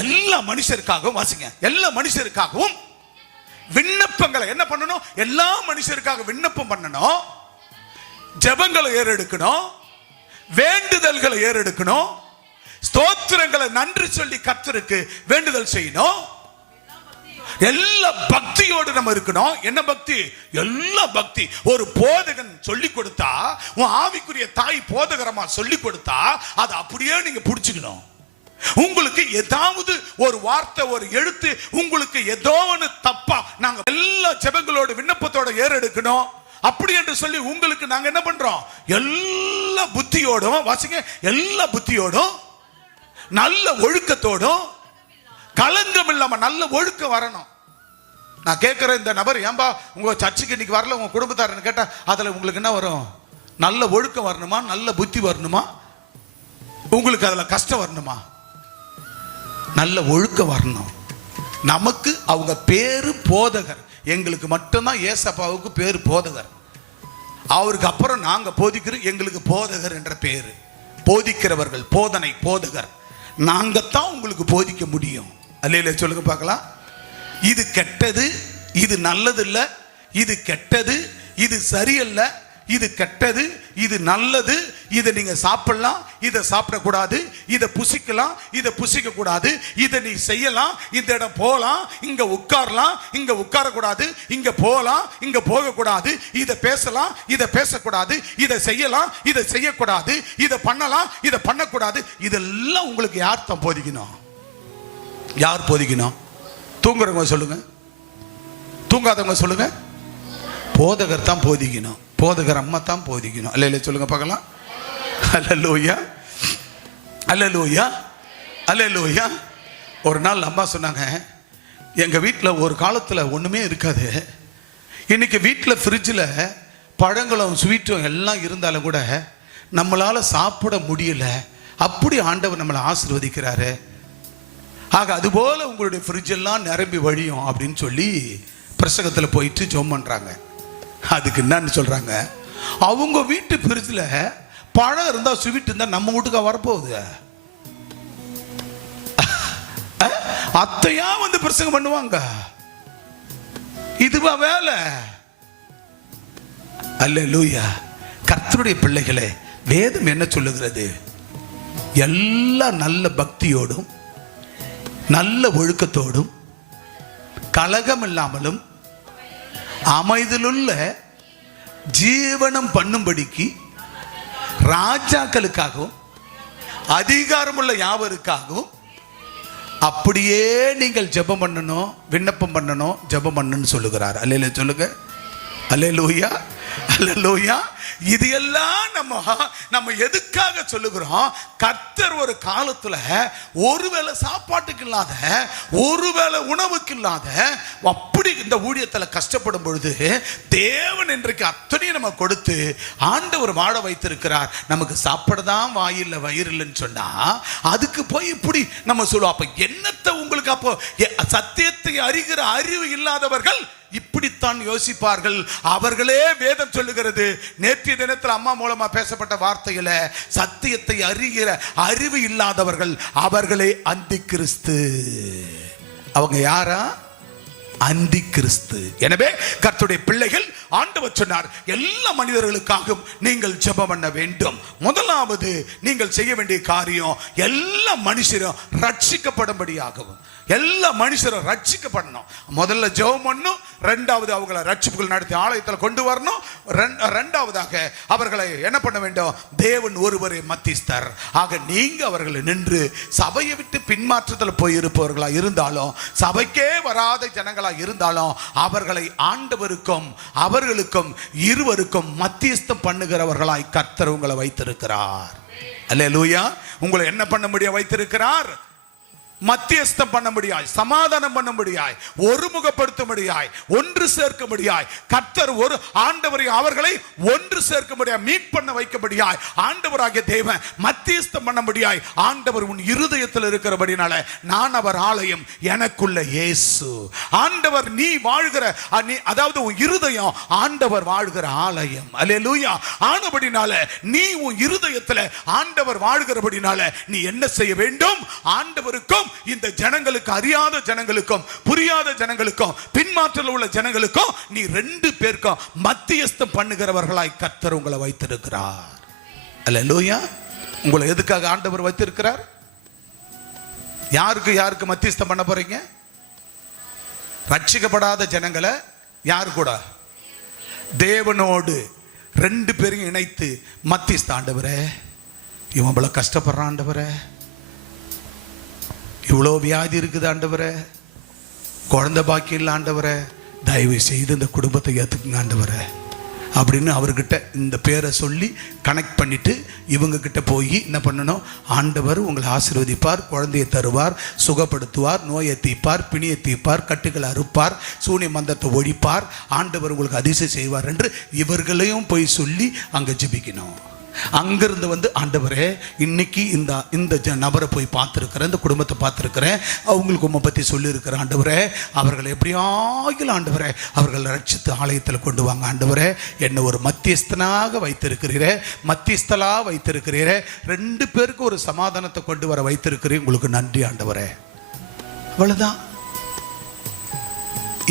எல்லா மனுஷருக்காகவும் வாசிங்க, எல்லா மனுஷருக்காகவும் விண்ணப்பங்களை என்ன பண்ணணும்? எல்லா மனுஷருக்காக விண்ணப்பம் பண்ணணும், ஜெபங்களை ஏறெடுக்கணும், வேண்டுதல்களை ஏறெடுக்கணும், ஸ்தோத்திரங்களை நன்றி சொல்லி கர்த்தருக்கு வேண்டுதல் செய்யணும், எல்லா பக்தியோடு நம்ம இருக்கணும். என்ன பக்தி? எல்லா பக்தி. ஒரு போதகன் சொல்லி கொடுத்தா, உன் ஆவிக்குரிய தாய் போதகரமா சொல்லி கொடுத்தா, அதை அப்படியே நீங்க புடிச்சுக்கணும். உங்களுக்கு ஏதாவது ஒரு வார்த்தை, ஒரு எழுத்து உங்களுக்கு ஏதோ ஒன்று தப்பா, நாங்க எல்லா ஜெபங்களோட விண்ணப்பத்தோட ஏறெடுக்கணும். அப்படி என்று சொல்லி உங்களுக்கு நாங்க என்ன பண்றோம்? எல்லா புத்தியோடும் வாசிங்க, எல்லா புத்தியோடும், நல்ல ஒழுக்கத்தோடும், களங்கம் இல்லாம நல்ல ஒழுக்கம் வரணும். நான் கேட்கிற இந்த நபர், ஏன்பா உங்க சர்ச்சுக்கு இன்னைக்கு வரல, உங்க குடும்பத்தாரன்னு கேட்டா, அதுல உங்களுக்கு என்ன வரும்? நல்ல ஒழுக்கம் வரணுமா? நல்ல புத்தி வரணுமா? உங்களுக்கு அதுல கஷ்டம் வரணுமா? நல்ல ஒழுக்கம் வரணும். நமக்கு அவங்க பேரு போதகர். எங்களுக்கு மட்டும்தான் ஏசப்பாவுக்கு பேரு போதகர். அவருக்கு அப்புறம் நாங்க போதிக்கிறோம், எங்களுக்கு போதகர் என்ற பேரு. போதிக்கிறவர்கள், போதனை, போதகர். நாங்க தான் உங்களுக்கு போதிக்க முடியும். அல்லேலூயா சொல்லுங்க பார்க்கலாம். இது கெட்டது, இது நல்லது இல்ல, இது கெட்டது, இது சரியல்ல, இது கெட்டது, இது நல்லது, இதை நீங்க சாப்பிடலாம், இதை சாப்பிடக்கூடாது, இதை புசிக்கலாம், இதை புசிக்க கூடாது, இதை நீ செய்யலாம், இந்த இடம் போகலாம், இங்க உட்காரலாம், இங்க உட்காரக்கூடாது, இங்க போகலாம், இங்க போகக்கூடாது, இதை பேசலாம், இதை பேசக்கூடாது, இதை செய்யலாம், இதை செய்யக்கூடாது, இதை பண்ணலாம், இதை பண்ணக்கூடாது. இதெல்லாம் உங்களுக்கு யார் தான் போதிக்கணும்? யார் போதிக்கணும்? தூங்குறவங்க சொல்லுங்க, தூங்காதவங்க சொல்லுங்க. போதகர் தான் போதிக்கணும், போதகர் அம்மா தான் போதிக்கணும். அல்ல சொல்லுங்க பார்க்கலாம். அல்லேலூயா, அல்லேலூயா, அல்லேலூயா. ஒரு நாள் அம்மா சொன்னாங்க, எங்க வீட்டில் ஒரு காலத்தில் ஒண்ணுமே இருக்காது, இன்னைக்கு வீட்டில் ஃப்ரிட்ஜில் பழங்களும் ஸ்வீட்டும் எல்லாம் இருந்தாலும் கூட நம்மளால சாப்பிட முடியல, அப்படி ஆண்டவர் நம்மளை ஆசீர்வதிக்கிறாரு. ஆக அதுபோல உங்களுடைய ஃப்ரிட்ஜ் எல்லாம் நிரம்பி வழியும் அப்படின்னு சொல்லி பிரசங்கத்தில் போயிட்டு ஜெபம் பண்றாங்க. அதுக்கு என்னன்னு சொல்றாங்க, அவங்க வீட்டு ஃப்ரிட்ஜில் பழம் இருந்தா ஸ்வீட் இருந்தா நம்ம வீட்டுக்கு வரப்போகுது, அத்தையா வந்து பிரசங்கம் பண்ணுவாங்க, இதுவா வேலை? அல்லேலூயா. கர்த்தருடைய பிள்ளைகளே, வேதம் என்ன சொல்லுகிறது? எல்லா நல்ல பக்தியோடும் நல்ல ஒழுக்கத்தோடும் கலகம் இல்லாமலும் அமைதலுள்ள ஜீவனம் பண்ணும்படிக்கு ராஜாக்களுக்காகவும் அதிகாரமுள்ள யாவருக்காகவும் அப்படியே நீங்கள் ஜெபம் பண்ணணும், விண்ணப்பம் பண்ணணும், ஜெபம் பண்ணணும்னு சொல்லுகிறார். அல்லேலூயா சொல்லுங்க. அல்லேலூயா, அல்லேலூயா. இது எல்லாம் நம்ம எதுக்காக சொல்லுகிறோம்? கர்த்தர் ஒரு காலத்துல ஒருவேளை சாப்பாட்டுக்கு இல்லாத, ஒருவேளை உணவுக்கு இல்லாத, அப்படி இந்த ஊழியத்துல கஷ்டப்படும் பொழுது தேவன் இன்றைக்கு அத்தனையும் நம்ம கொடுத்து ஆண்டவர் வாழ வைத்திருக்கிறார். நமக்கு சாப்பிடதான் வாயில்ல வயிறு இல்லைன்னு சொன்னா அதுக்கு போய் இப்படி நம்ம சொல்லுவோம். அப்ப என்னத்தை உங்களுக்கு, அப்போ சத்தியத்தை அறிகிற அறிவு இல்லாதவர்கள் இப்படித்தான் யோசிப்பார்கள். அவர்களே வேதம் சொல்லுகிறது, நேற்றைய தினத்தில் அம்மா மூலமா பேசப்பட்ட வார்த்தையில சத்தியத்தை அறிகிற அறிவு இல்லாதவர்கள் அவர்களே அந்தி கிறிஸ்து. அவங்க யாரா? அந்தி கிறிஸ்து. எனவே கர்த்தருடைய பிள்ளைகள், ஆண்டவர் சொன்னார், எல்லா மனிதர்களுக்காகவும் நீங்கள் ஜெபம் பண்ண வேண்டும். முதலாவது நீங்கள் செய்ய வேண்டிய காரியம், எல்லா மனுஷரும் ரட்சிக்கப்படும்படியாகவும், எல்லா மனுஷரும் ரட்சிக்கப்படணும். முதல்ல ஜெபம் பண்ணணும், ரெண்டாவது அவங்களை ரட்சிப்புகள் நடத்தி ஆலயத்தில் கொண்டு வரணும், ரெண்டாவதாக அவர்களை என்ன பண்ண வேண்டும்? தேவன் ஒருவரே மத்தியஸ்தர். ஆக நீங்க அவர்களை நின்று சபையை விட்டு பின்மாற்றத்தில் போய் இருப்பவர்களா இருந்தாலும், சபைக்கே வராத ஜனங்களா இருந்தாலும், அவர்களை ஆண்டவருக்கும் அவர்களுக்கும் இருவருக்கும் மத்தியஸ்தம் பண்ணுகிறவர்களாய் கர்த்தர் உங்களை வைத்திருக்கிறார். அல்லேலூயா. உங்களை என்ன பண்ண முடிய வைத்திருக்கிறார்? மத்தியஸ்தம் பண்ண முடியாய், சமாதானம் பண்ண முடியாய், ஒருமுகப்படுத்த முடியாய், ஒன்று சேர்க்க முடியாய். கர்த்தர் ஒரு ஆண்டவரை அவர்களை ஒன்று சேர்க்க முடியாய், மீட் பண்ண வைக்க முடியாய். ஆண்டவராகிய தேவன் மத்தியஸ்தம் பண்ண முடியாய். ஆண்டவர் உன் இருதயத்தில் இருக்கிறபடினால நான் அவர் ஆலயம், எனக்குள்ள இயேசு. ஆண்டவர் நீ வாழ்கிற, அதாவது உன் இருதயம் ஆண்டவர் வாழ்கிற ஆலயம். அல்லேலூயா. ஆனபடினால நீ உன் இருதயத்தில் ஆண்டவர் வாழ்கிறபடினால நீ என்ன செய்ய வேண்டும்? ஆண்டவருக்கும் இந்த ஜனங்களுக்கு, அறியாத ஜனங்களுக்கும் புரியாத ஜனங்களுக்கும் பின்மாற்றல் உள்ள ஜனங்களுக்கும் நீ ரெண்டு பேருக்கும் மத்தியஸ்தம் பண்ணுகிறவர்களாய் கர்த்தர் உங்களை வைத்திருக்கிறார். அல்லேலூயா. உங்களை எதுக்காக ஆண்டவர் வைத்திருக்கிறார்? யாருக்கு மத்தியஸ்தம் பண்ண போறீங்க? ரட்சிக்கப்படாத ஜனங்களை யாரு கூட? தேவனோடு ரெண்டு பேரையும் இணைத்து மத்தியஸ்த. ஆண்டவரே, இவன் இவ்வளவு கஷ்டப்படுறான், ஆண்டவரே இவ்வளோ வியாதி இருக்குது, ஆண்டவரே குழந்தை பாக்கி இல்லை, ஆண்டவரே தயவு செய்து இந்த குடும்பத்தை ஏற்றுக்குங்க ஆண்டவரே அப்படின்னு அவர்கிட்ட இந்த பேரை சொல்லி கனெக்ட் பண்ணிட்டு இவங்க கிட்ட போய் என்ன பண்ணணும்? ஆண்டவர் உங்களை ஆசீர்வதிப்பார், குழந்தையை தருவார், சுகப்படுத்துவார், நோயை தீர்ப்பார், பிணியை தீர்ப்பார், கட்டுகளை அறுப்பார், சூனிய மந்தத்தை ஒழிப்பார், ஆண்டவர் உங்களுக்கு அதிசயம் செய்வார் என்று இவர்களையும் போய் சொல்லி அங்கே ஜெபிக்கணும். அங்கிருந்து வந்து, ஆண்டவரே இன்னைக்கு இந்த நபரை போய் பார்த்துருக்கிறேன், இந்த குடும்பத்தை பார்த்துருக்கிறேன், அவங்களுக்கு உண்மை பற்றி சொல்லியிருக்கிறேன், ஆண்டவரே அவர்களை எப்படியாகிலும் ஆண்டவரே அவர்களை ரட்சித்து ஆலயத்தில் கொண்டு வாங்க, ஆண்டவரே என்னை ஒரு மத்தியஸ்தனாக வைத்திருக்கிறீரே, மத்தியஸ்தலா வைத்திருக்கிறீரே, ரெண்டு பேருக்கு ஒரு சமாதானத்தை கொண்டு வர வைத்திருக்கிறேன், உங்களுக்கு நன்றி ஆண்டவரே. அவ்வளவுதான்.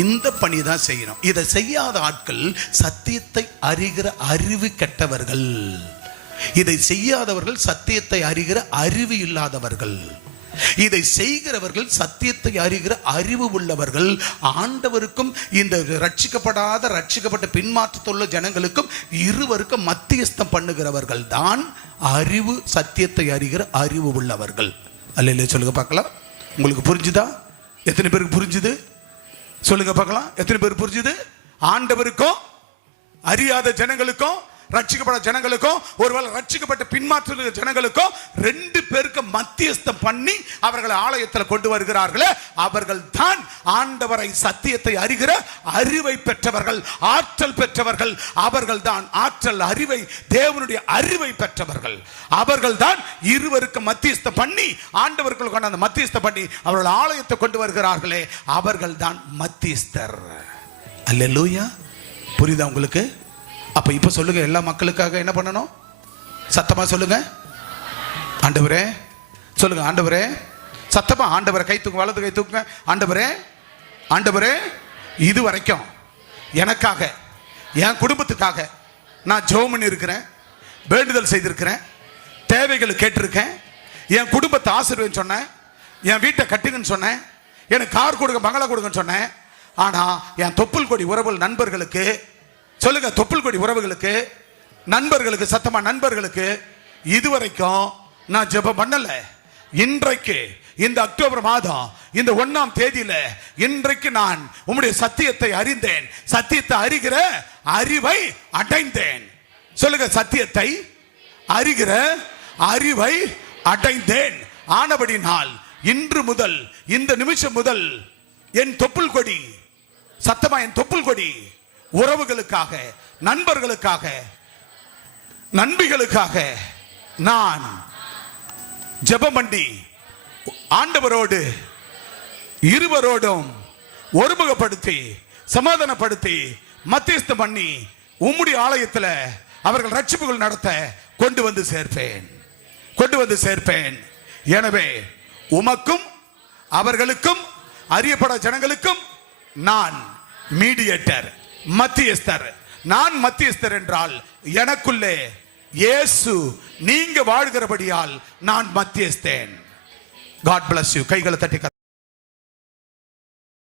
இந்த பணி தான் செய்யணும். இதை செய்யாத ஆட்கள் சத்தியத்தை அறிகிற அறிவு கெட்டவர்கள். இதை செய்யாதவர்கள் சத்தியத்தை அறிகிற அறிவு இல்லாதவர்கள். இதை செய்கிறவர்கள் சத்தியத்தை அறிகிற அறிவு உள்ளவர்கள். ஆண்டவருக்கும் இந்த ரட்சிக்கப்படாத ரட்சிக்கப்பட்ட பின்மாற்றத்துள்ள ஜனங்களுக்கும் இருவருக்கும் மத்தியஸ்தம் பண்ணுகிறவர்கள் தான் அறிவு, சத்தியத்தை அறிகிற அறிவு உள்ளவர்கள். அல்ல சொல்லுங்க பார்க்கலாம். உங்களுக்கு புரிஞ்சுதா? எத்தனை பேருக்கு புரிஞ்சுது? சொல்லுங்க பார்க்கலாம். எத்தனை பேர் புரிஞ்சுது? ஆண்டவருக்கும் அறியாத ஜனங்களுக்கும் ரட்சிக்கப்பட்ட ஜனங்களுக்கும் ஒருவேளை ரட்சிக்கப்பட்ட பின்மாற்ற ஜனங்களுக்கும் ரெண்டு பேருக்கு மத்தியஸ்தம் பண்ணி அவர்களை ஆலயத்தில் கொண்டு வருகிறார்களே, அவர்கள் தான் ஆண்டவரை சத்தியத்தை அறிகிற அறிவை பெற்றவர்கள், ஆற்றல் பெற்றவர்கள். அவர்கள் தான் ஆற்றல், அறிவை, தேவனுடைய அறிவை பெற்றவர்கள். அவர்கள் தான் இருவருக்கு மத்தியஸ்தம் பண்ணி ஆண்டவர்கள் கொண்டு அந்த மத்தியஸ்தம் பண்ணி அவர்கள் ஆலயத்தை கொண்டு வருகிறார்களே, அவர்கள் தான் மத்தியஸ்தர். அல்லேலூயா. புரியுதா உங்களுக்கு? அப்ப இப்ப சொல்லுங்க, எல்லா மக்களுக்காக என்ன பண்ணணும்? சத்தமா சொல்லுங்க. ஆண்டவரே சொல்லுங்க. ஆண்டவரே சத்தமா. ஆண்டவரே கை தூக்கு, வலது கை தூக்குங்க. ஆண்டவரே, ஆண்டவரே இது வரைக்கும் எனக்காக, என் குடும்பத்துக்காக நான் ஜெபம் பண்ணி இருக்கிறேன், வேண்டுதல் செய்திருக்கிறேன், தேவைகள் கேட்டிருக்கேன், என் குடும்பத்தை ஆசீர்வதின்னு சொன்னேன், என் வீட்டை கட்டுங்கன்னு சொன்னேன், எனக்கு கார் கொடுங்க, பங்களா கொடுங்கன்னு சொன்னேன். ஆனா என் தொப்புள் கொடி உறவுகள் நண்பர்களுக்கு சொல்லுங்க, தொப்புள் கொடி உறவுகளுக்கு நண்பர்களுக்கு, சத்தமா நண்பர்களுக்கு இதுவரைக்கும் நான் ஜெபம் பண்ணல. இன்றைக்கு இந்த அக்டோபர் மாதம் இந்த 1ஆம் தேதியில இன்றைக்கு நான் உம்முடைய சத்தியத்தை அறிந்தேன், சத்தியத்தை அறிகிற அறிவை அடைந்தேன். சொல்லுங்க, சத்தியத்தை அறிகிற அறிவை அடைந்தேன். ஆனபடினால் இன்று முதல், இந்த நிமிஷம் முதல் என் தொப்புள் கொடி, சத்தமா என் தொப்புள் கொடி உறவுகளுக்காக, நண்பர்களுக்காக, நண்பிகளுக்காக நான் ஜெபம் பண்ணி ஆண்டவரோடு இருவரோடும் ஒருமுகப்படுத்தி சமாதானப்படுத்தி மத்தியஸ்தம் பண்ணி உம்முடைய ஆலயத்தில் அவர்கள் ரட்சிப்புகள் நடத்த கொண்டு வந்து சேர்ப்பேன், கொண்டு வந்து சேர்ப்பேன். எனவே உமக்கும் அவர்களுக்கும் அறியப்பட ஜனங்களுக்கும் நான் மீடியேட்டர், மத்தியஸ்தர். நான் மத்தியஸ்தர் என்றால் எனக்குள்ளே இயேசு நீங்க வாழ்கிறபடியால் நான் மத்தியஸ்தேன். God bless you. கைகளை தட்டி